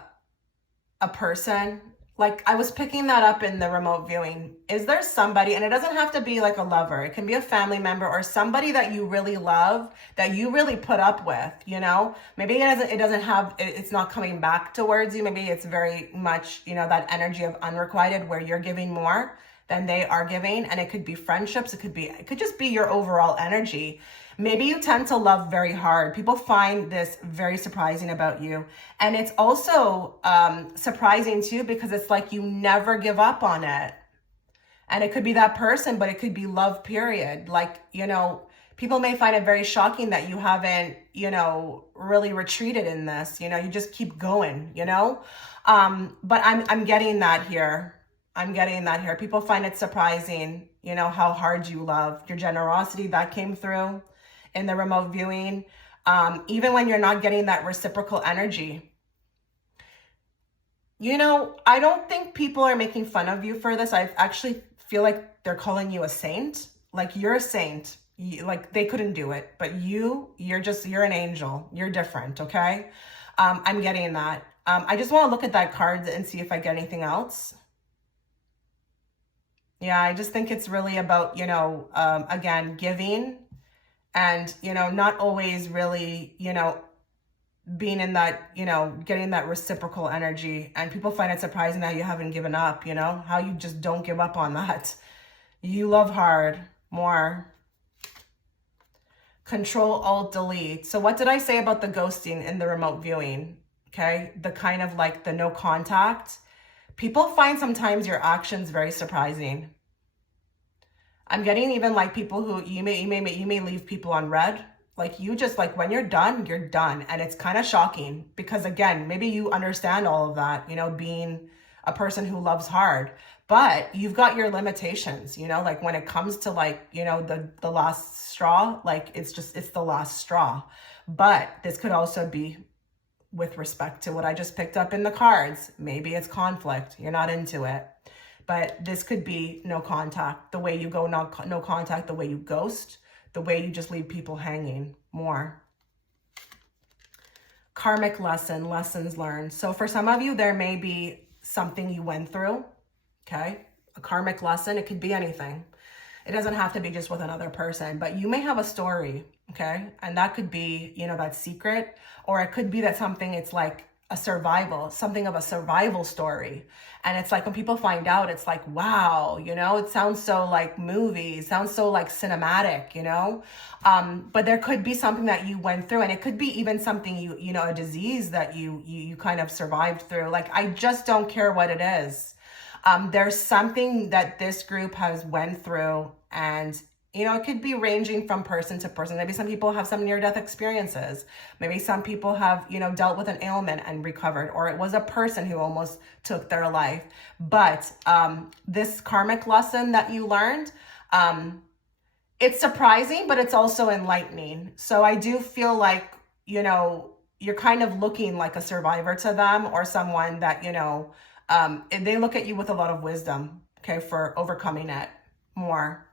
person? Like, I was picking that up in the remote viewing. Is there somebody, and it doesn't have to be like a lover. It can be a family member or somebody that you really love, that you really put up with, you know? Maybe it's not coming back towards you. Maybe it's very much, you know, that energy of unrequited where you're giving more than they are giving. And it could be friendships. It could just be your overall energy. Maybe you tend to love very hard. People find this very surprising about you. And it's also surprising too, because it's like you never give up on it. And it could be that person, but it could be love, period. Like, you know, people may find it very shocking that you haven't, you know, really retreated in this. You know, you just keep going, you know. But I'm getting that here. I'm getting that here. People find it surprising, you know, how hard you love. Your generosity, that came through in the remote viewing, even when you're not getting that reciprocal energy. You know, I don't think people are making fun of you for this. I actually feel like they're calling you a saint. Like, you're a saint. Like, they couldn't do it, but you're an angel. You're different, okay? I'm getting that. I just want to look at that card and see if I get anything else. Yeah, I just think it's really about, you know, again, giving. And, you know, not always really, you know, being in that, you know, getting that reciprocal energy. And people find it surprising that you haven't given up, you know, how you just don't give up on that. You love hard, more. Control, Alt, Delete. So what did I say about the ghosting in the remote viewing? Okay, the kind of like the no contact. People find sometimes your actions very surprising. I'm getting even like people who you may leave people on red. Like, you just, like, when you're done, you're done. And it's kind of shocking because, again, maybe you understand all of that, you know, being a person who loves hard, but you've got your limitations, you know, like when it comes to, like, you know, the last straw, like, it's the last straw. But this could also be with respect to what I just picked up in the cards. Maybe it's conflict. You're not into it. But this could be no contact, the way you go no contact, the way you ghost, the way you just leave people hanging, more. Karmic lesson, lessons learned. So for some of you, there may be something you went through, okay? A karmic lesson, it could be anything. It doesn't have to be just with another person, but you may have a story, okay? And that could be, you know, that secret, or it could be that something, it's like something of a survival story. And it's like when people find out, it's like, wow, you know, it sounds so like movies, sounds so like cinematic, you know, but there could be something that you went through, and it could be even something you know, a disease that you kind of survived through. Like, I just don't care what it is. There's something that this group has went through, and you know, it could be ranging from person to person. Maybe some people have some near-death experiences. Maybe some people have, you know, dealt with an ailment and recovered, or it was a person who almost took their life. But this karmic lesson that you learned, it's surprising, but it's also enlightening. So I do feel like, you know, you're kind of looking like a survivor to them, or someone that, you know, they look at you with a lot of wisdom, okay, for overcoming it, more.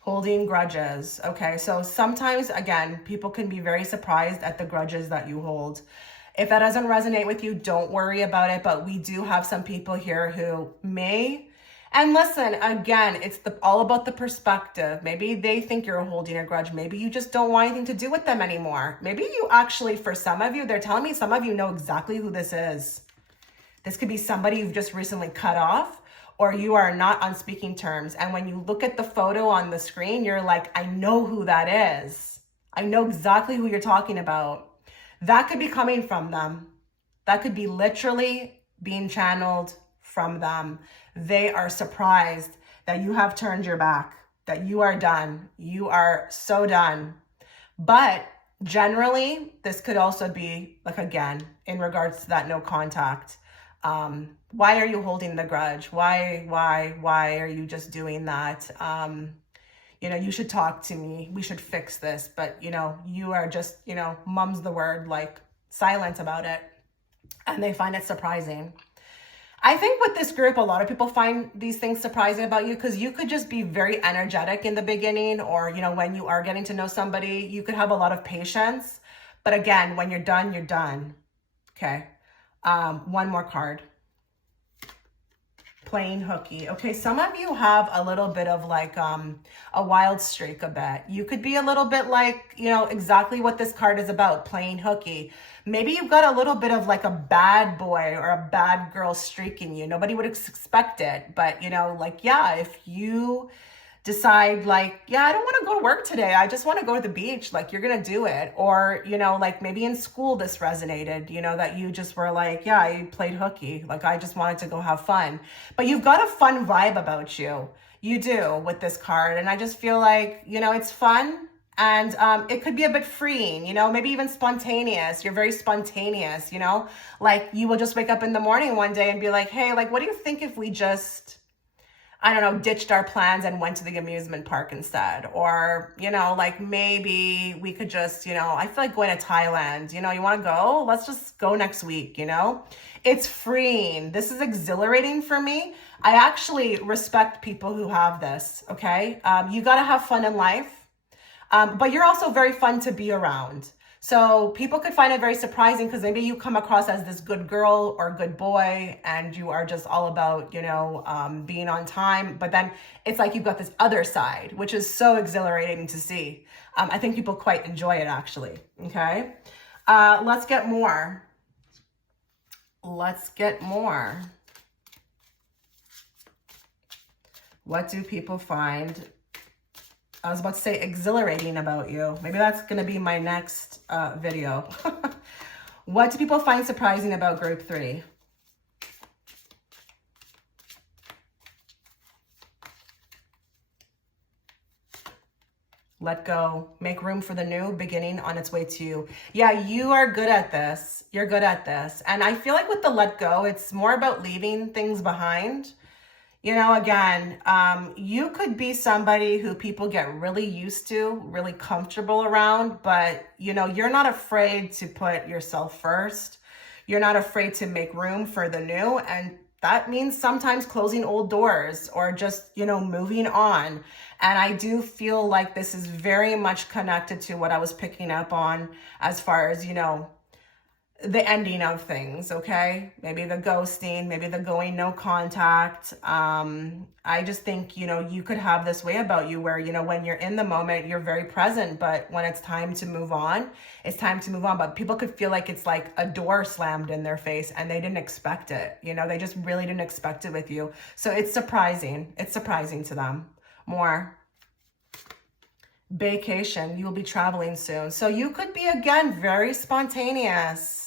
Holding grudges. Okay, so sometimes, again, people can be very surprised at the grudges that you hold. If that doesn't resonate with you, don't worry about it. But we do have some people here who may, and listen, again, it's all about the perspective. Maybe they think you're holding a grudge. Maybe you just don't want anything to do with them anymore. Maybe you actually, for some of you, they're telling me some of you know exactly who this is. This could be somebody you've just recently cut off, or you are not on speaking terms. And when you look at the photo on the screen, you're like, I know who that is. I know exactly who you're talking about. That could be coming from them. That could be literally being channeled from them. They are surprised that you have turned your back, that you are done. You are so done. But generally, this could also be, like, again, in regards to that no contact. Why are you holding the grudge? Why are you just doing that? You should talk to me. We should fix this. But, you are just, mum's the word, like silent about it. And they find it surprising. I think with this group, a lot of people find these things surprising about you because you could just be very energetic in the beginning, or, when you are getting to know somebody, you could have a lot of patience. But again, when you're done, you're done. Okay. One more card. Playing hooky. Okay, some of you have a little bit of like a wild streak a bit. You could be a little bit like, exactly what this card is about, playing hooky. Maybe you've got a little bit of like a bad boy or a bad girl streak in you. Nobody would expect it, but if you decide like, I don't want to go to work today, I just want to go to the beach, like, you're gonna do it. Or maybe in school this resonated, that you just were like, I played hooky, like I just wanted to go have fun. But you've got a fun vibe about you. You do, with this card. And I just feel like, it's fun. And it could be a bit freeing, maybe even spontaneous. You're very spontaneous, like you will just wake up in the morning one day and be like, hey, like, what do you think if we just, I don't know, ditched our plans and went to the amusement park instead? Or, maybe we could just, I feel like going to Thailand, you want to go? Let's just go next week, It's freeing. This is exhilarating for me. I actually respect people who have this, okay? You got to have fun in life, but you're also very fun to be around. So people could find it very surprising because maybe you come across as this good girl or good boy and you are just all about, being on time. But then it's like you've got this other side, which is so exhilarating to see. I think people quite enjoy it, actually. Okay. Let's get more. Let's get more. What do people find? I was about to say exhilarating about you. Maybe that's going to be my next video. What do people find surprising about group 3? Let go. Make room for the new beginning on its way to you. Yeah, you are good at this. You're good at this. And I feel like with the let go, it's more about leaving things behind. Again, you could be somebody who people get really used to, really comfortable around, but, you're not afraid to put yourself first. You're not afraid to make room for the new. And that means sometimes closing old doors or just, moving on. And I do feel like this is very much connected to what I was picking up on as far as, the ending of things, okay? Maybe the ghosting, maybe the going no contact. I just think, you could have this way about you where, when you're in the moment, you're very present, but when it's time to move on, it's time to move on. But people could feel like it's like a door slammed in their face and they didn't expect it. They just really didn't expect it with you. So it's surprising. It's surprising to them. More. Vacation. You will be traveling soon. So you could be, again, very spontaneous.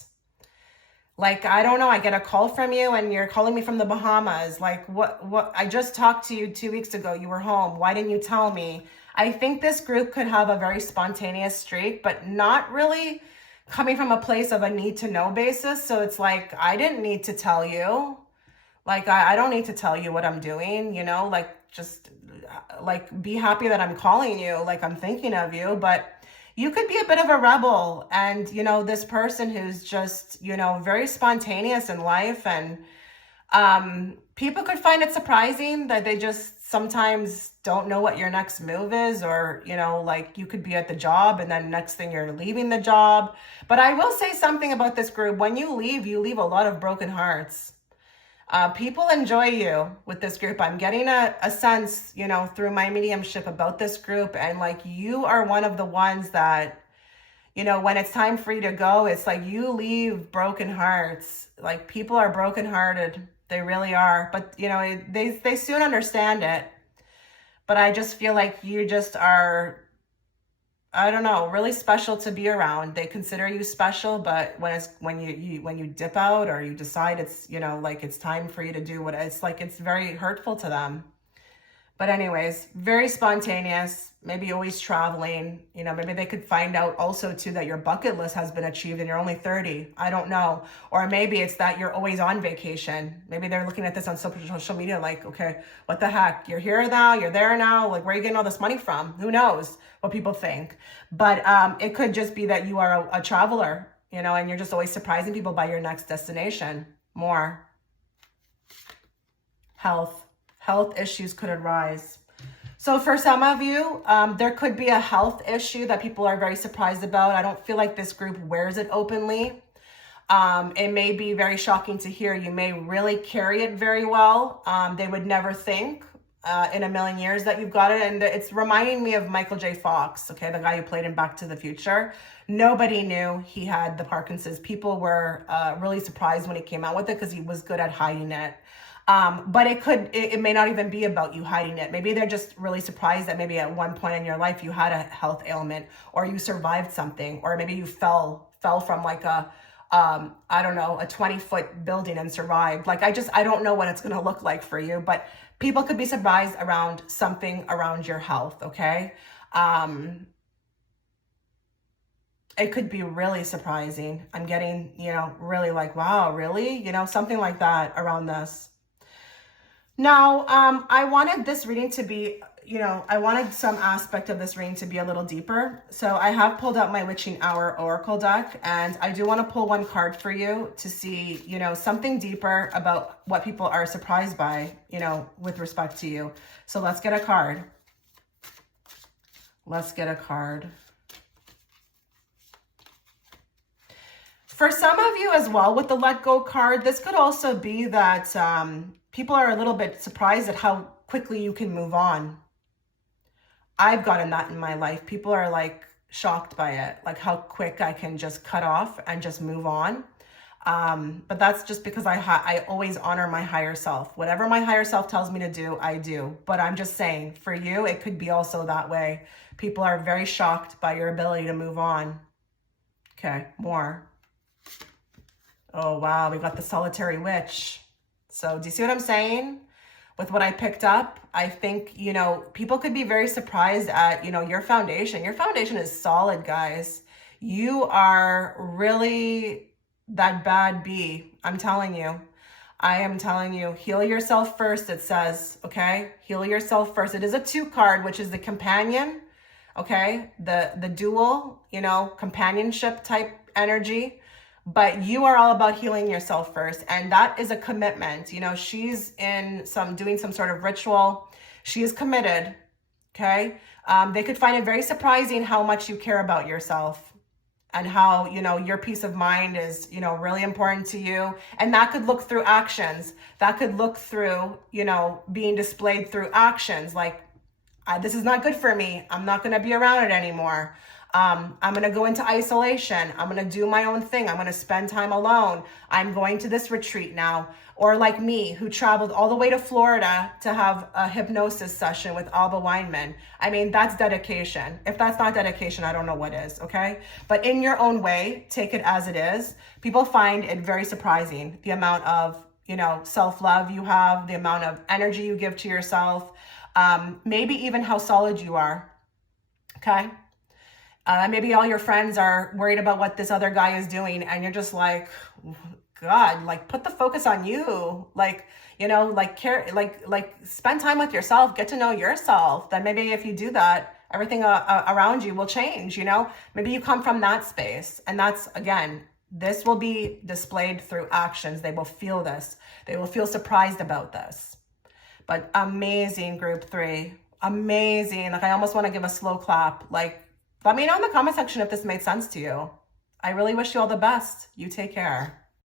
Like, I don't know, I get a call from you and you're calling me from the Bahamas. Like, what, I just talked to you 2 weeks ago. You were home. Why didn't you tell me? I think this group could have a very spontaneous streak, but not really coming from a place of a need to know basis. So it's like, I didn't need to tell you. Like, I don't need to tell you what I'm doing, just like, be happy that I'm calling you. Like, I'm thinking of you, but you could be a bit of a rebel and, this person who's just, very spontaneous in life. And people could find it surprising that they just sometimes don't know what your next move is, or, like you could be at the job and then next thing you're leaving the job. But I will say something about this group. When you leave a lot of broken hearts. People enjoy you with this group. I'm getting a sense, through my mediumship about this group. And like, you are one of the ones that, when it's time for you to go, it's like you leave broken hearts. Like, people are brokenhearted. They really are. But, you know, they soon understand it. But I just feel like you just are, I don't know, really special to be around. They consider you special, but when you dip out or you decide it's, you know, like it's time for you to do what it's like, it's very hurtful to them. But anyways, very spontaneous, maybe always traveling. You know, maybe they could find out also too that your bucket list has been achieved and you're only 30. I don't know. Or maybe it's that you're always on vacation. Maybe they're looking at this on social media like, okay, what the heck? You're here now, you're there now. Like, where are you getting all this money from? Who knows what people think? But it could just be that you are a traveler, you know, and you're just always surprising people by your next destination. More. Health issues could arise. So for some of you, there could be a health issue that people are very surprised about. I don't feel like this group wears it openly. It may be very shocking to hear. You may really carry it very well. They would never think in a million years that you've got it. And it's reminding me of Michael J. Fox, okay, the guy who played in Back to the Future. Nobody knew he had the Parkinson's. People were really surprised when he came out with it because he was good at hiding it. But it may not even be about you hiding it. Maybe they're just really surprised that maybe at one point in your life you had a health ailment, or you survived something, or maybe you fell from like I don't know, a 20-foot building and survived. Like, I don't know what it's going to look like for you, but people could be surprised around something around your health. Okay. It could be really surprising. I'm getting, you know, really like, wow, really? You know, something like that around this. Now, I wanted this reading to be, you know, I wanted some aspect of this reading to be a little deeper. So I have pulled out my Witching Hour Oracle deck, and I do want to pull one card for you to see, you know, something deeper about what people are surprised by, you know, with respect to you. So let's get a card. Let's get a card. For some of you as well, with the Let Go card, this could also be that people are a little bit surprised at how quickly you can move on. I've gotten that in my life. People are like shocked by it, like how quick I can just cut off and just move on. But that's just because I always honor my higher self. Whatever my higher self tells me to do, I do. But I'm just saying, for you, it could be also that way. People are very shocked by your ability to move on. Okay, more. Oh, wow, we got the Solitary Witch. So do you see what I'm saying? With what I picked up, I think, you know, people could be very surprised at, you know, your foundation. Your foundation is solid, guys. You are really that bad bee. I'm telling you. I am telling you, heal yourself first, it says, okay? Heal yourself first. It is a 2 card, which is the companion, okay? The dual, you know, companionship type energy. But you are all about healing yourself first. And that is a commitment. You know, she's doing some sort of ritual. She is committed. Okay. They could find it very surprising how much you care about yourself and how, you know, your peace of mind is, you know, really important to you. And that could look through actions. That could look through, you know, being displayed through actions. Like, this is not good for me. I'm not going to be around it anymore. I'm going to go into isolation. I'm going to do my own thing. I'm going to spend time alone. I'm going to this retreat now. Or like me, who traveled all the way to Florida to have a hypnosis session with Alba Weinman. I mean, that's dedication. If that's not dedication, I don't know what is, okay? But in your own way, take it as it is. People find it very surprising, the amount of, you know, self-love you have, the amount of energy you give to yourself, maybe even how solid you are, okay? Maybe all your friends are worried about what this other guy is doing, and you're just like, God, like, put the focus on you. Like, you know, like, care, like spend time with yourself, get to know yourself. Then maybe if you do that, everything around you will change, you know? Maybe you come from that space. And that's, again, this will be displayed through actions. They will feel this. They will feel surprised about this. But amazing, group 3. Amazing. Like, I almost want to give a slow clap. Like, let me know in the comment section if this made sense to you. I really wish you all the best. You take care.